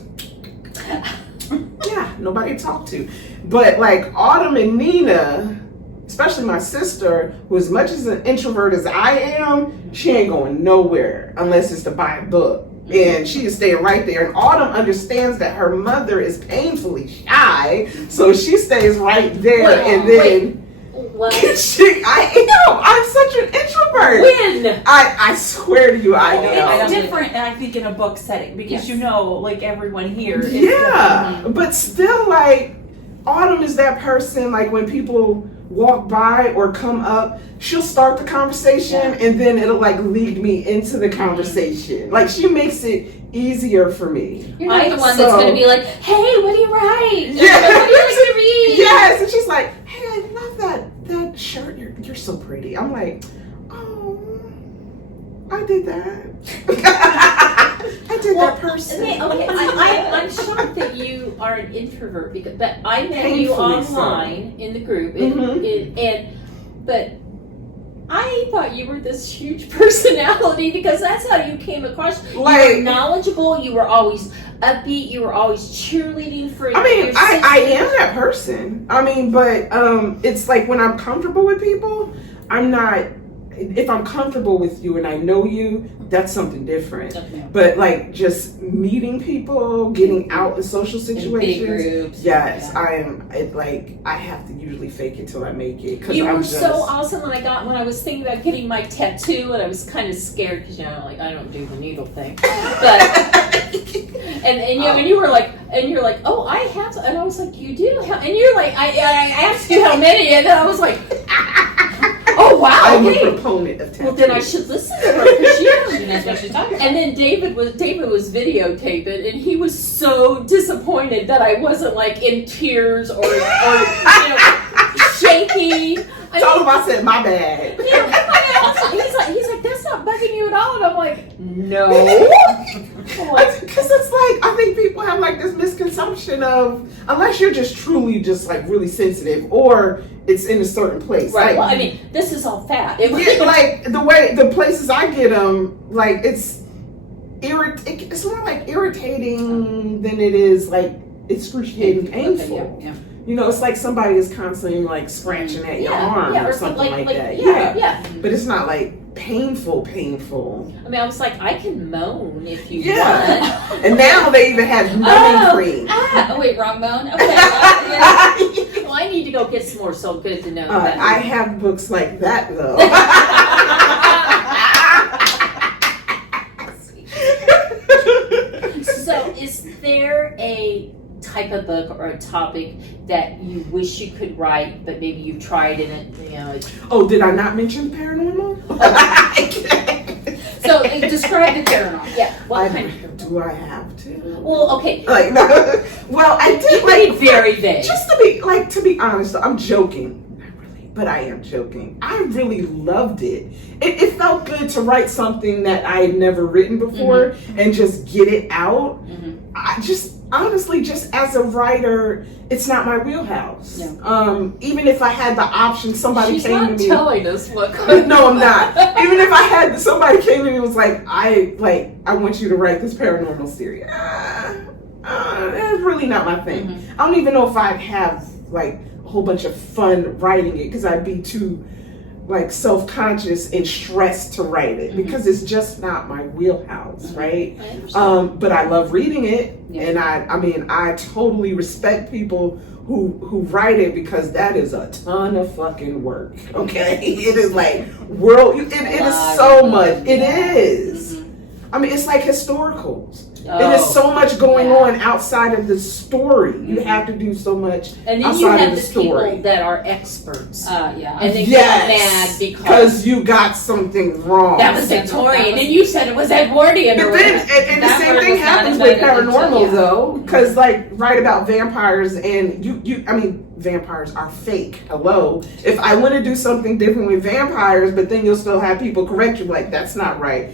Yeah, nobody to talk to. But like Autumn and Nina, especially my sister, who as much as an introvert as I am, she ain't going nowhere unless it's to buy a book. And she is staying right there. And Autumn understands that her mother is painfully shy, so she stays right there. Wait, and then what? I am. I'm such an introvert. When? I swear to you, I It's know. different, I think, in a book setting because you know, like everyone here. Is Yeah, but still, like Autumn is that person. Like when people walk by or come up, she'll start the conversation and then it'll like lead me into the conversation. Like she makes it easier for me. You're not the one that's So- going to be like, hey, what do you write? Yeah. What do you like to read? Yes, and she's like, hey, I love that shirt. You're so pretty. I'm like, oh, I did that. I did that person. Okay, I'm shocked that you are an introvert but I met you Painfully so. online in the group, but I thought you were this huge personality because that's how you came across. You were Like- knowledgeable. You were always upbeat. You were always cheerleading for. I mean, your I sisters. am that person. I mean, but it's like when I'm comfortable with people, I'm not. If I'm comfortable with you and I know you, that's something different. Okay. But like just meeting people, getting out in social In big situations. groups. Yes, Yeah. I have to usually fake it till I make it. Cause You I'm were just, so awesome when I was thinking about getting my tattoo, and I was kind of scared because like I don't do the needle thing, but and you were like, and you're like, oh, I have, and I was like, you do, and you're like, I asked you how many, and then I was like, oh wow, I'm okay. a proponent of tattoos. Well, then I should listen to her because she That's what she's talking about. And then David was videotaping, and he was so disappointed that I wasn't like in tears or shaky. Told him I said my bad. He's like, that's not bugging you at all, and I'm like, no. Because it's like, I think people have like this misconception of, unless you're just truly just like really sensitive or it's in a certain place. Right. Like, Well, I mean, this is all fat. yeah, like the places I get them, like it's more like irritating than it is like excruciating painful. Yeah. You know, it's like somebody is constantly like scratching at your arm or something like that. Yeah. But it's not like painful. I mean, I was like, I can moan if you Yeah. want. And now they even have numbing cream. Oh, wait, wrong bone? Okay. Well, I need to go get some more. So good to know. I have books like that though. So, is there a type of book or a topic that you wish you could write, but maybe you tried and it's Oh, did I not mention paranormal? So describe the paranormal. Yeah. What kind of? Do I have to? Well, okay. Like, no. Well, I You did can be very vague. Just to be honest, though, I'm joking. Not really, but I am joking. I really loved it. It felt good to write something that I had never written before and just get it out. Mhm. honestly, just as a writer, it's not my wheelhouse. Yeah. Even if I had the option, somebody She's came not to me. telling us what. No, I'm not. Even if I had somebody came to me and was like, I want you to write this paranormal series. It's really not my thing. Mm-hmm. I don't even know if I'd have like a whole bunch of fun writing it because I'd be too like self-conscious and stressed to write it because it's just not my wheelhouse, right? I understand. But I love reading it, Yeah. and I totally respect people who write it because that is a ton of fucking work. Okay, it is like it is so much. It is. I mean, it's like historicals. It is so much going on outside of the story. You have to do so much And then outside you of have the the story. people that are experts. Yeah. And they Yes, get mad because because you got something wrong. that was Victorian, and you said it was Edwardian. But or then, whatever. and the That same word thing was not happens with invented until- paranormal yeah. though, because like write about vampires and vampires are fake. Hello, if I want to do something different with vampires, but then you'll still have people correct you like that's not right.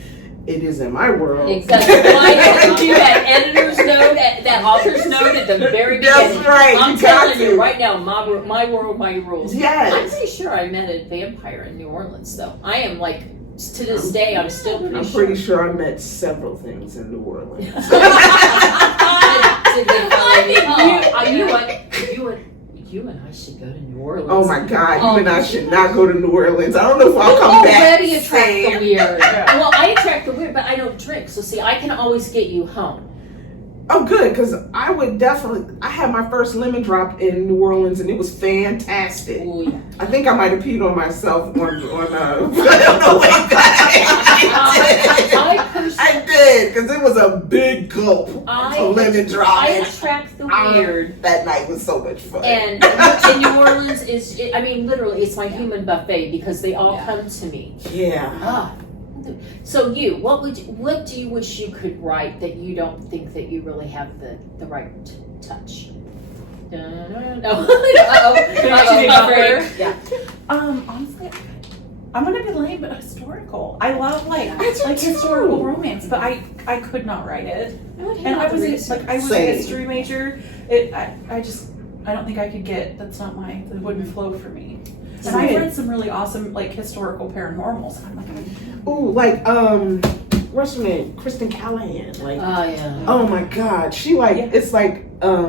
It is in my world. Exactly. Why don't you do that editor's note, that author's note at the very beginning? That's right. I'm You got telling to. you right now, my world, my rules. Yes. I'm pretty sure I met a vampire in New Orleans, though. I am like, to this day, I'm still pretty I'm sure. pretty sure I met several things in New Orleans. Did they follow me home? You and I should go to New Orleans. Oh my God, Oh, you and I should not go to New Orleans. I don't know if I'll come back. Already attract the same. weird. Well, I attract the weird, but I don't drink. So see, I can always get you home. Oh, good, because I would definitely. I had my first lemon drop in New Orleans, and it was fantastic. Oh yeah. I think I might have peed on myself on the way back. I did, because it was a big gulp of lemon drop. I attract the weird. That night was so much fun. And New Orleans is, literally, it's my human buffet because they all come to me. Yeah. Ah. So what do you wish you could write that you don't think that you really have the right touch? No. Yeah. Honestly, I'm gonna be lame, but historical. I love I do historical too. romance, but I could not write it. And have I to was read I was a Same. history major. I don't think I could get. That's not it wouldn't flow for me. And I've read some really awesome historical paranormals. I'm like, Ooh, like what's her name? Kristen Callahan. Like, Oh yeah. oh my God, she it's like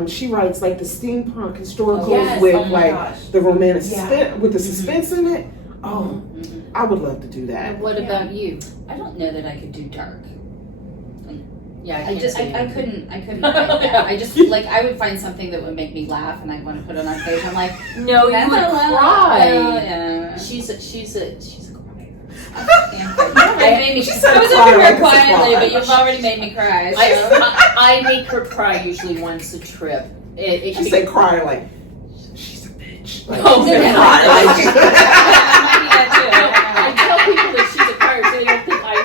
she writes like the steampunk historicals Yes. with oh my like gosh. the romantic Yeah. with the suspense in it. Oh, I would love to do that. And what about you? I don't know that I could do dark. Yeah, I couldn't write that. I just I would find something that would make me laugh and I'd want to put it on page. I'm like, No, you would cry. Yeah. She's a crier. I was said over cry here like a quietly, but surprise. you've already made me cry. So. I make her cry usually once a trip. It She can say be crying like she's a bitch. Like, Oh, she's yeah. crying like- I tell people that she's a crier so they don't think I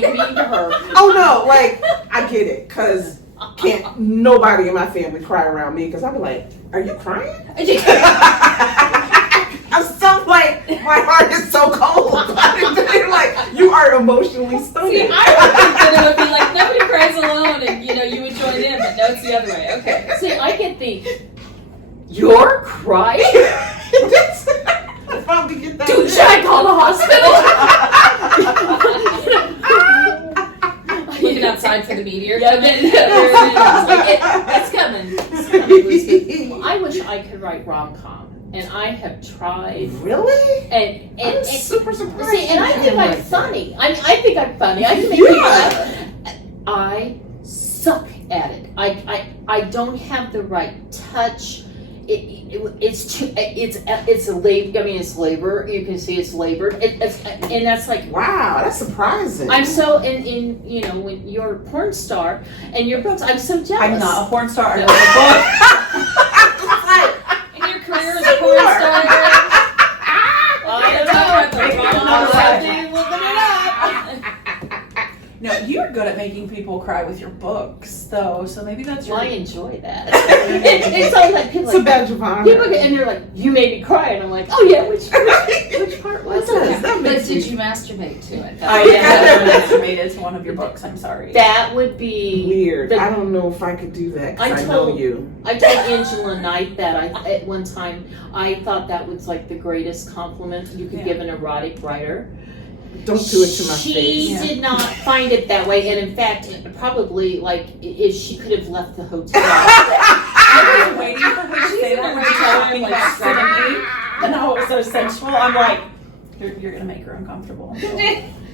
be mean to her. Oh no, like I get it, cause can't nobody in my family cry around me, cause I'm like, are you crying? I'm so like, my heart is so cold. Like you are emotionally See, stunted. I would think that it would be like nobody cries alone, and you would join in, but no, it's the other way. Okay. See, I get you're crying? If I could get that. Dude, should I call the hospital? Looking outside for the meteor. Yeah, that's coming. Well, I wish I could write rom-com, and I have tried. Really? And I'm super surprised. see, and I think I'm funny. I think I'm funny. I can make Yeah. people laugh. I suck at it. I don't have the right touch. It's a labor. I mean, it's labor. You can see it's labored. And that's like. Wow, that's surprising. I'm so in when you're a porn star and your books. I'm so jealous. I'm not a porn star. I wrote a book. In your career as a porn star. I don't know. No, you're good good at making people cry with your books, though. So maybe that's Well, I your. enjoy that. It's always like people It's a like, badge of honor. people, and you're like, you made me cry, and I'm like, oh yeah, which part was Yes, that? that But makes did me. you masturbate to it? I never masturbated to one of your books. I'm sorry. That would be Weird. the- I don't know if I could do that because I I know told- you. I told Angela Knight that at one time I thought that was like the greatest compliment you could give an erotic writer. Don't do it to my She face. did not find it that way, and in fact, probably like if she could have left the hotel. I was waiting for her to say that when she told me like 70, and how it was so sensual. I'm like, you're gonna make her uncomfortable.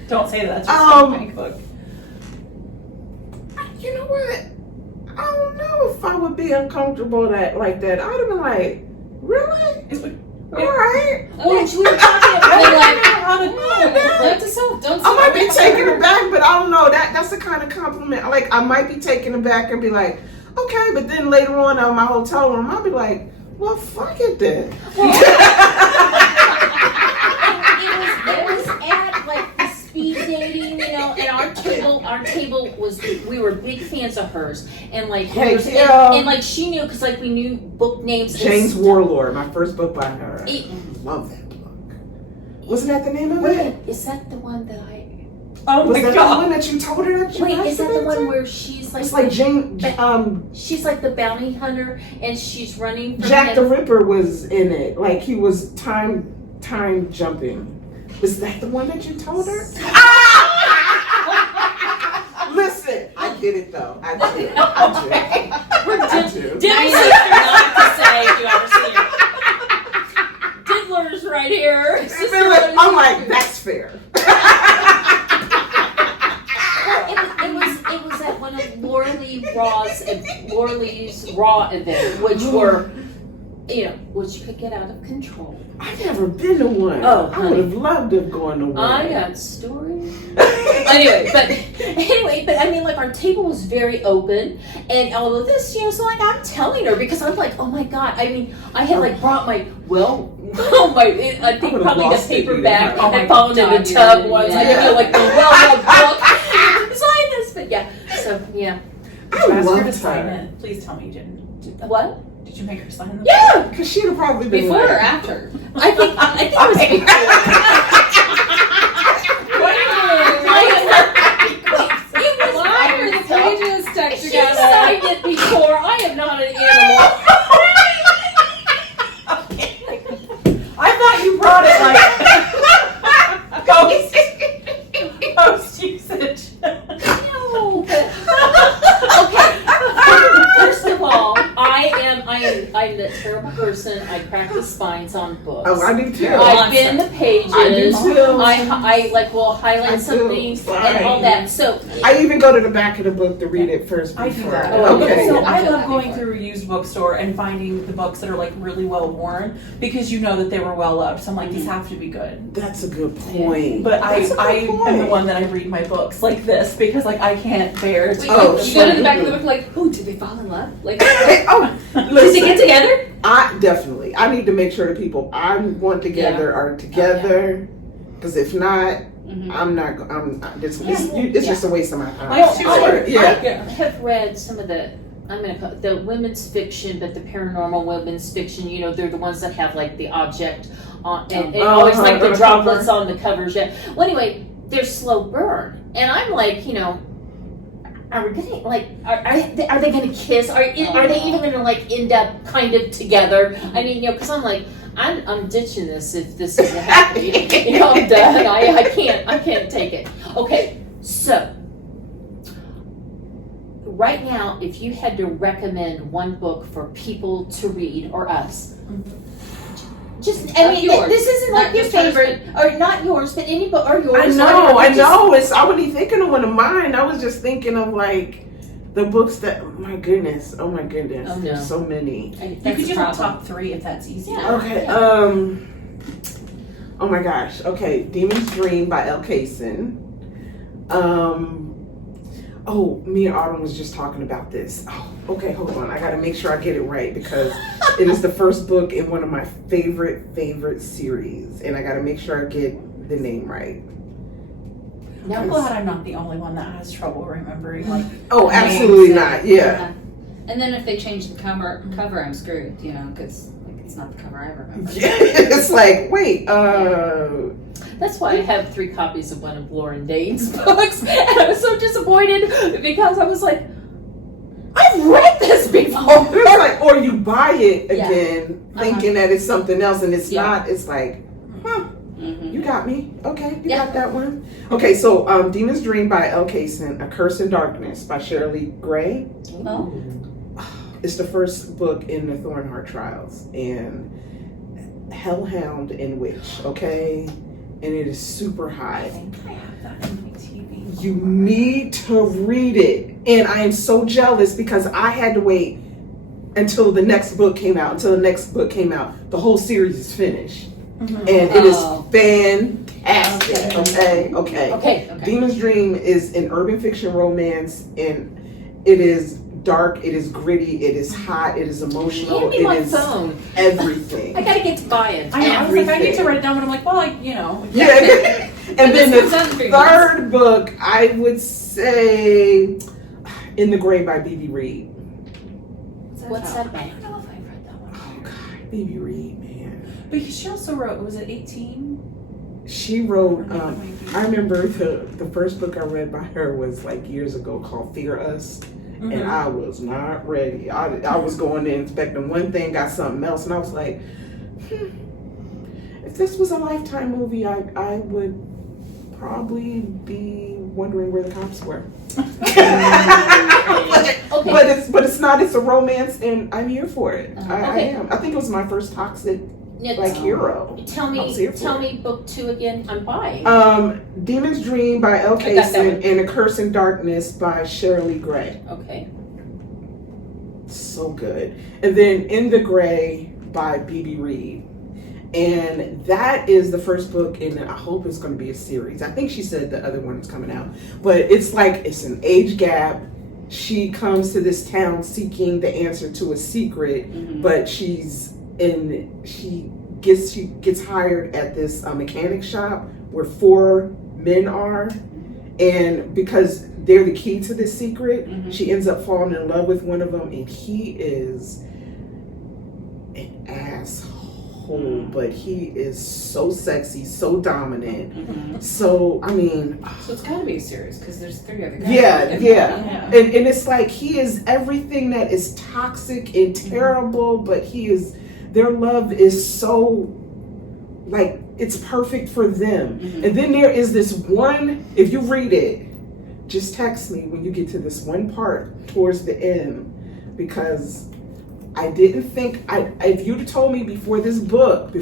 Don't say that. Just a book. You know what? I don't know if I would be uncomfortable like that. I would have been like, really? It would. All right. Well, we were talking about like, How to Note to self, don't I might be taken aback, but I don't know. That's the kind of compliment. Like, I might be taken aback and be like, okay, but then later on in my hotel room, I'll be like, well, fuck it then. it was at like the speed dating, you know, and our table was, we were big fans of hers, and like, and like she knew, because like we knew book names. James Warlord, my first book by her. I It- love that book. Wasn't that the name of Wait, it? is that the one that Oh Was my that the god. one that you told her that you wait, is that the masturbated one to? where she's like, It's like she's like the bounty hunter, and she's running from Jack the him. Ripper was in it. Like he was time jumping. Is that the one that you told her? Listen, I get it though. I do. I do. Diddlers not to say if you ever see it. Diddlers right here. I'm like, that's fair. It was at one of Laura Lee's Raw event, which were, you know, which could get out of control. I've never been to one. Oh, I would have loved to have gone to one. I got stories. anyway, but I mean, like our table was very open, and all of this, you know, so like I'm telling her because I'm like, oh my god. I mean, I had like brought my I think would've probably the lost it, paperback. Oh my I found in God, a tub yeah, once. yeah. I feel like the well-read book. Sign this, but yeah. So yeah. Did you ask her to loved sign her. it? Please tell me you didn't. What? Did you make her sign the book? Yeah. Because she'd have probably been Before like, or after? I think it was before. Why are the pages stuck She together? signed it before. I am not an animal. I thought you brought it like post usage. No, but okay. First of all, I'm the terrible person. I practice spines on books. oh, I do too. I bend the pages. I do too. I like will highlight I do. something Fine. and all that. So I even go to the back of the book to read it first I do before. that. Oh, Okay. So I've I done love that going before. through a used bookstore and finding the books that are like really well worn because you know that they were well loved. So I'm like, these have to be good. That's a good point. But That's a good I am the point. one that I read my books like this because like I can't bear to. Oh, You go to the back of the book like, oh, did they fall in love? Like, Oh, did they listen, get together? I definitely. I need to make sure the people I want together are together. Because if not, I'm not. It's just a waste of my time. I Yeah. have read some of the. I'm gonna call it the women's fiction, but the paranormal women's fiction. You know, they're the ones that have like the object on, and always like the on the droplets cover. on the covers. Yeah. Well, anyway, they're slow burn, and I'm like, you know, are we gonna like? Are they gonna kiss? Are they even gonna like end up kind of together? I mean, you know, because I'm like. I'm ditching this if this isn't happening. You know, I'm done. I can't take it. Okay, so right now, if you had to recommend one book for people to read or us, just I mean, yours. this isn't like Not your just hers, favorite or not yours, but any book or yours. I whatever, just- know. I wasn't even thinking of one of mine. I was just thinking of like the books that. Oh my goodness. Oh, no. There's so many. You That's could the do a problem. top 3 if that's easy. Yeah. Okay. Oh my gosh. Okay. Demon's Dream by Elle Kaysen. Oh, me and Autumn was just talking about this. Oh, okay, hold on. I gotta make sure I get it right because it is the first book in one of my favorite series, and I gotta make sure I get the name right. I'm glad I'm not the only one that has trouble remembering. Like, Oh, absolutely not. Yeah. And then if they change the cover, I'm screwed, because like it's not the cover I remember. Yeah. It's like, wait, That's why I have 3 copies of one of Lauren Dane's books, and I was so disappointed because I was like, I've read this before. It's like, or you buy it Yeah. again, thinking that it's something else, and it's Yeah. not. It's like, huh, Mm-hmm. you got me. Okay, you Yeah. got that one. Okay, so Demon's Dream by L. Kaysen, A Curse in Darkness by Shirley Gray. Oh. It's the first book in the Thornheart Trials, and Hellhound and Witch, okay? And it is super I high. think I have that on my TV. You need to read it. And I am so jealous because I had to wait until the next book came out. The whole series is finished. Mm-hmm. And it is Oh. fantastic. Okay. Okay. Demon's Dream is an urban fiction romance, and it is dark, it is gritty, it is hot, it is emotional, Hand me it my is phone. everything. I gotta get to buying. I know. I was like, I need to Everything. write it down, but I'm like, well, Yeah. And then this comes out in the 3 months. third book, I would say In the Gray by B.B. Reed. What's that I about? don't know if I've read that one. Oh God, B.B. Reed, man. But she also wrote, was it 18? She wrote, I remember the first book I read by her was like years ago called Fear Us. Mm-hmm. And I was not ready. I was going in expecting one thing, got something else, and I was like, if this was a Lifetime movie, I would probably be wondering where the cops were. Okay. But it's not. It's a romance, and I'm here for it. I Okay. am. I think it was my first toxic Yeah, hero. Tell I was here me, for tell it. me book 2 again. I'm buying. Demon's Dream by L. got that Kaysen one. and A Curse in Darkness by Shirley Gray. Okay. So good. And then In the Gray by B.B. Reed. And that is the first book, and I hope it's going to be a series. I think she said the other one is coming out. But it's like, it's an age gap. She comes to this town seeking the answer to a secret, but she gets hired at this mechanic shop where 4 men are. And because they're the key to this secret, she ends up falling in love with one of them, and he is an asshole, but he is so sexy, so dominant. So, I mean, So it's got to be a series because there's 3 other guys. yeah. And it's like he is everything that is toxic and terrible, but their love is so, like, it's perfect for them. And then there is this one, if you read it, just text me when you get to this one part towards the end, because I didn't think, if you'd have told me before this book,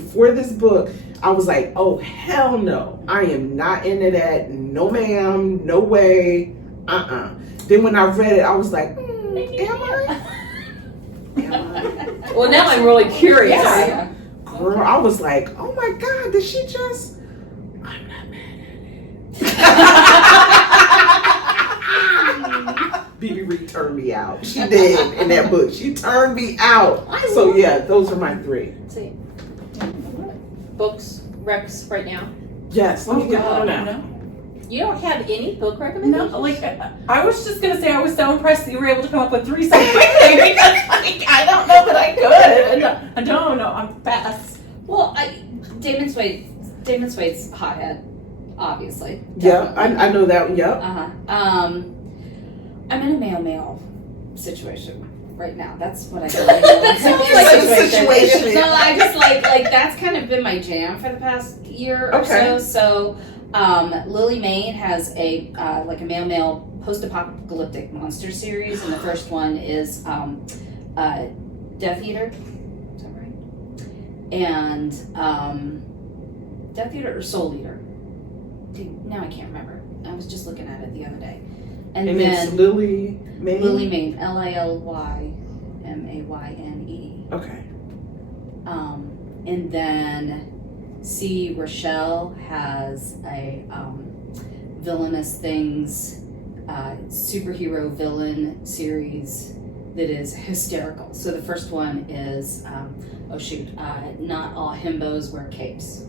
I was like, oh, hell no. I am not into that. No ma'am, no way. Then when I read it, I was like, am I? Well, now I'm really curious. Yeah. Girl, I was like, oh my God, did she just? I'm not mad at it. BB Reed turned me out. She did in that book. She turned me out. So yeah, those are my 3. Let's see. Books, recs right now. Yes, let me get one now. No. You don't have any book No, recommendations? like I was just gonna say I was so impressed that you were able to come up with 3 so quickly because like I don't know that I could. I don't know. I'm fast. Well, Damon Swade's hothead, obviously. Yeah, I know that one. Yep. I'm in a male situation right now. That's what I do. That sounds like a situation. No, I just like that's kind of been my jam for the past year or Okay. so. Lily Mayne has a male post-apocalyptic monster series, and the first one is Death Eater. Is that right? And Death Eater or Soul Eater? Now I can't remember. I was just looking at it the other day. And And it's then Lily Mayne. Lily Mayne, LILYMAYNE. Okay. And then C. Rochelle has a Villainous Things superhero villain series that is hysterical. So the first one is, Not All Himbos Wear Capes.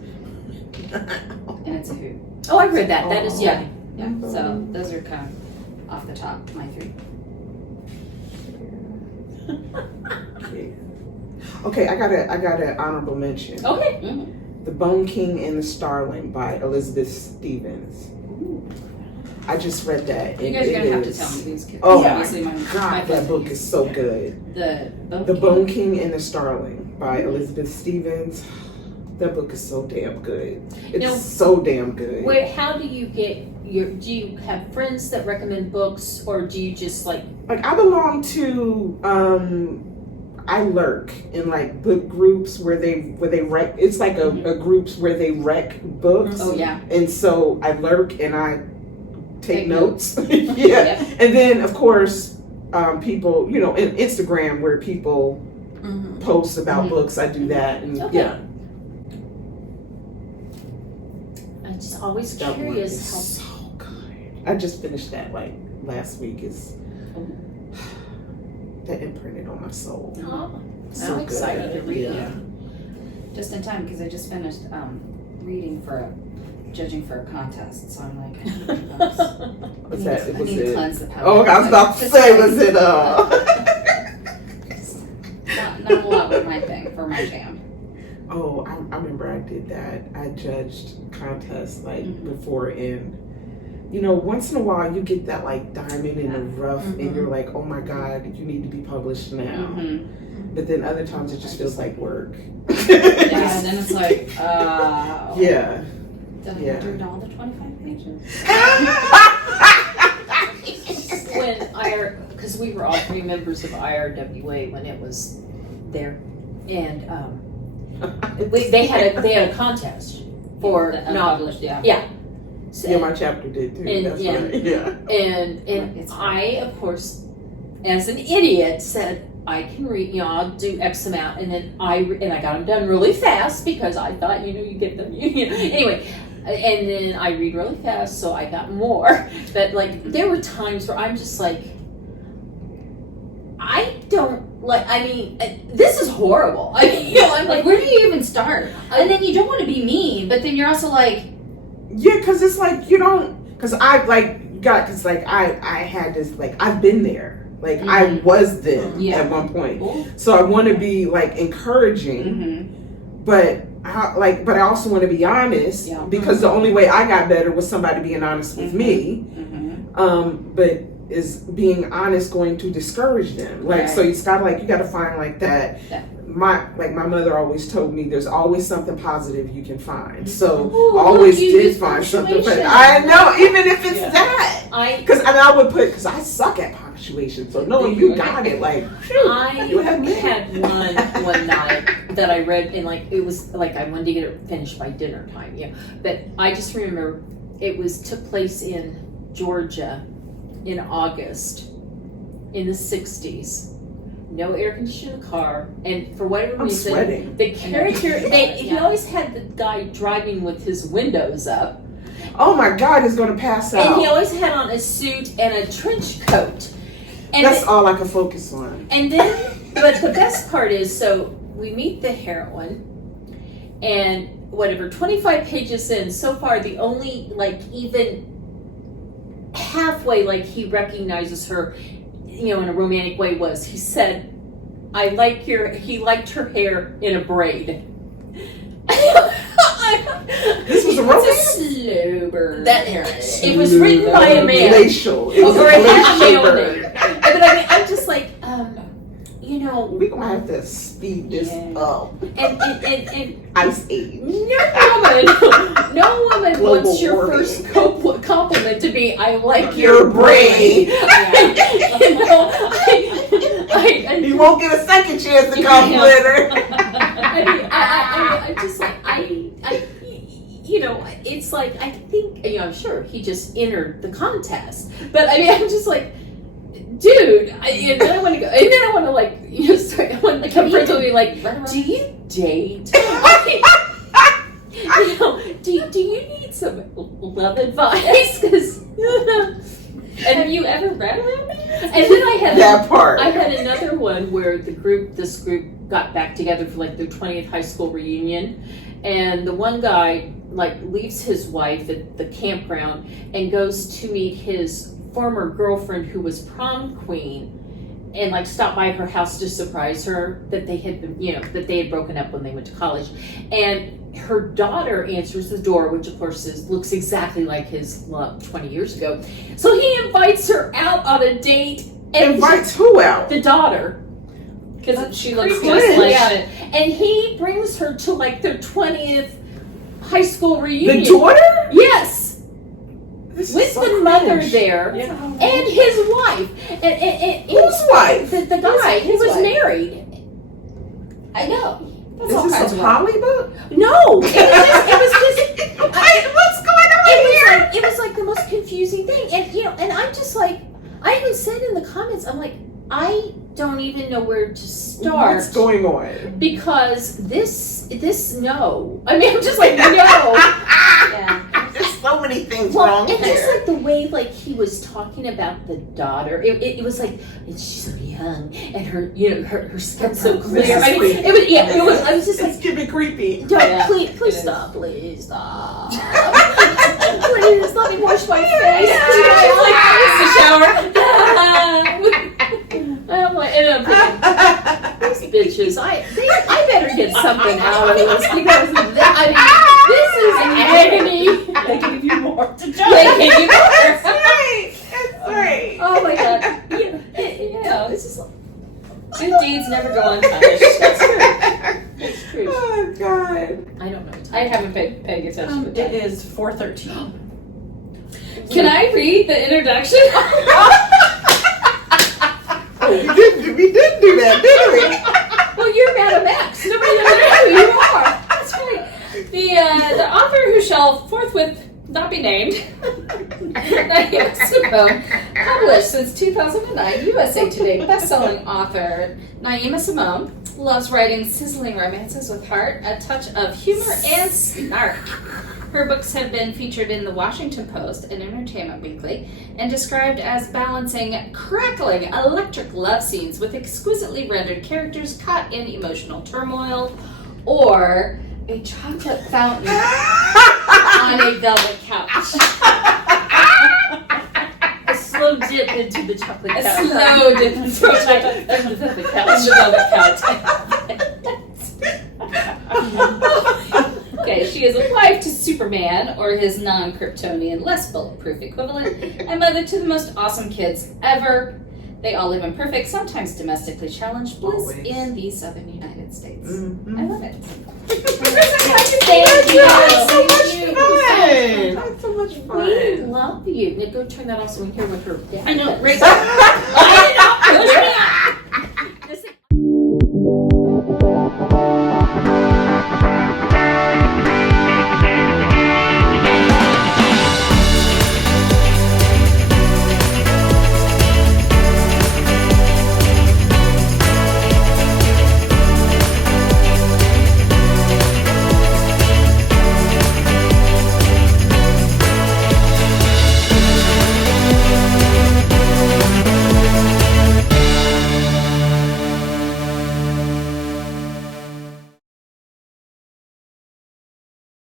And it's a hoot. Oh, I read that. That is, Yeah. Yeah. So those are kind of off the top, my 3. Okay, I got an honorable mention. Okay. The Bone King and the Starling by Elizabeth Stevens. I just read that. You and guys are it gonna have to is- tell me these. Oh yeah, my obviously my God, that book is so good. The Bone King and the Starling by Elizabeth Stevens. That book is so damn good. It's Now, so damn good. How do you get do you have friends that recommend books, or do you just like? Like I belong to I lurk in like book groups where they rec. It's like a groups where they rec books. Oh yeah. And so I lurk and I take notes. Yeah. Yeah. And then of course people, you know, in Instagram where people post about books, I do that. And Okay. yeah. I'm just always That one curious is how. so good. I just finished that like last week. Is that imprinted on my soul. Oh, So I'm excited to read Yeah. it. Just in time because I just finished reading judging for a contest, so I'm like, Was that? I Was need to it? cleanse the palate. Oh, I was about to Just say, like- was it? not a lot with my thing for my jam. Oh, I remember I did that. I judged contests like before, and you know, once in a while you get that like diamond in the rough, and you're like, oh my God, you need to be published now. But then other times it just feels like work. Yeah, and then it's like, Yeah. did I Yeah. read all the 25 pages? When because we were all 3 members of IRWA when it was there, and they had a contest for the novels. unpublished, yeah. So, Yeah, my chapter did too. And- That's yeah. right. Yeah. and It's- I, of course, as an idiot, said I can read. You know, I'll do X amount, and then I got them done really fast because I thought, you know, you get them. Anyway, and then I read really fast, so I got more. But like, there were times where I'm just like, I don't like. I mean, this is horrible. I mean, you know, I'm Like, like, where do you even start? And then you don't want to be mean, but then you're also like, Yeah, because it's like you don't. Because I like got. Because like I had this like I've been there. Like I was them Yeah. at one point. So I want to be like encouraging, but but I also want to be honest because the only way I got better was somebody being honest with me. But is being honest going to discourage them? Like so it's gotta like you gotta find like that. Yeah. My mother always told me there's always something positive you can find. So Ooh, always you did use find something. But punctuation. I know even if it's that. I I would put because I suck at punctuation. So knowing you got it, like you had me. had one night that I read, and like it was like I wanted to get it finished by dinner time. Yeah, but I just remember it took place in Georgia in August in the 60s. No air conditioning in the car, and for whatever I'm reason, sweating. the character he always had the guy driving with his windows up. Oh my God, he's gonna pass out. And he always had on a suit and a trench coat. And That's all I can focus on. And then, but the best part is, so we meet the heroine, and whatever, 25 pages in, so far the only, like, even halfway, like, he recognizes her, you know, in a romantic way was, he said, he liked her hair in a braid. This was a romance? slow burn. It was written by a man. Glacial. It was Or a it had a glacial male bird. name. But I mean, I'm just like, you know, We're gonna have to speed this up. and Ice age. no woman Global wants your warming. first compliment to be, I like Your your braid. braid. You know, You won't get a second chance to compliment her. I'm just like, you know, it's like, I think, you know, sure, he just entered the contest. But I mean, I'm just like, dude, and then I want to go, and then I want to like, you know, I want to come friends with me, like, do you date? You know, do you need some love advice? Because Have you ever read about me? And then I had that part. I had another one where this group got back together for like their 20th high school reunion, and the one guy like leaves his wife at the campground and goes to meet his former girlfriend who was prom queen, and like stopped by her house to surprise her that they had been, that they had broken up when they went to college. And her daughter answers the door, which of course looks exactly like his love 20 years ago. So he invites her out on a date. And Invites who out? the daughter. Because she looks Cringe. just like And he brings her to like their 20th high school reunion. The daughter? Yes. This is With so the mother cringe. there. Yeah. And his wife. And Whose wife? The guy Right, who his was wife. married. I know. That's Is all this kinds a of poly book? No. It was just What's going on here? it was like the most confusing thing. And and I'm just like, I even said in the comments, I'm like, I don't even know where to start. What's going on? Because this no. I mean, I'm just like, no. Yeah. There's so many things Well, wrong and just here. like the way like he was talking about the daughter, it was like, and she's so young, and her her skin's so clear. This is I mean, creepy. it was. I was just It's like, getting creepy. don't, Yeah, please it is. stop, please stop. Please let me wash my face. I'm like, and I'm thinking, these bitches, I better get something out of this because this is agony. they gave you more to judge. They gave you more. That's right. That's right. Oh my god. It's just like, good deeds never go unpunished. That's true. That's true. Oh God. I don't know. I haven't paid attention to It that. is 4:13. Can I read the introduction? We did do that, didn't we? Well, you're Madam X. Nobody knows who you are. That's right. The author who shall forthwith not be named, Naima Simone, published since 2009, USA Today bestselling author Naima Simone loves writing sizzling romances with heart, a touch of humor, and snark. Her books have been featured in the Washington Post and Entertainment Weekly and described as balancing crackling electric love scenes with exquisitely rendered characters caught in emotional turmoil, or a chocolate fountain on a velvet couch. A slow dip into the chocolate A couch. slow dip into the the couch. velvet couch. Okay, she is a wife to Superman, or his non-Kryptonian, less bulletproof equivalent, and mother to the most awesome kids ever. They all live in perfect, sometimes domestically challenged bliss Always. in the southern United States. Mhm. I love it. Thank you. That's so much Thank you. fun. That's so much We fun. love you. Now go turn that off so we can hear what her dad I know, does. right?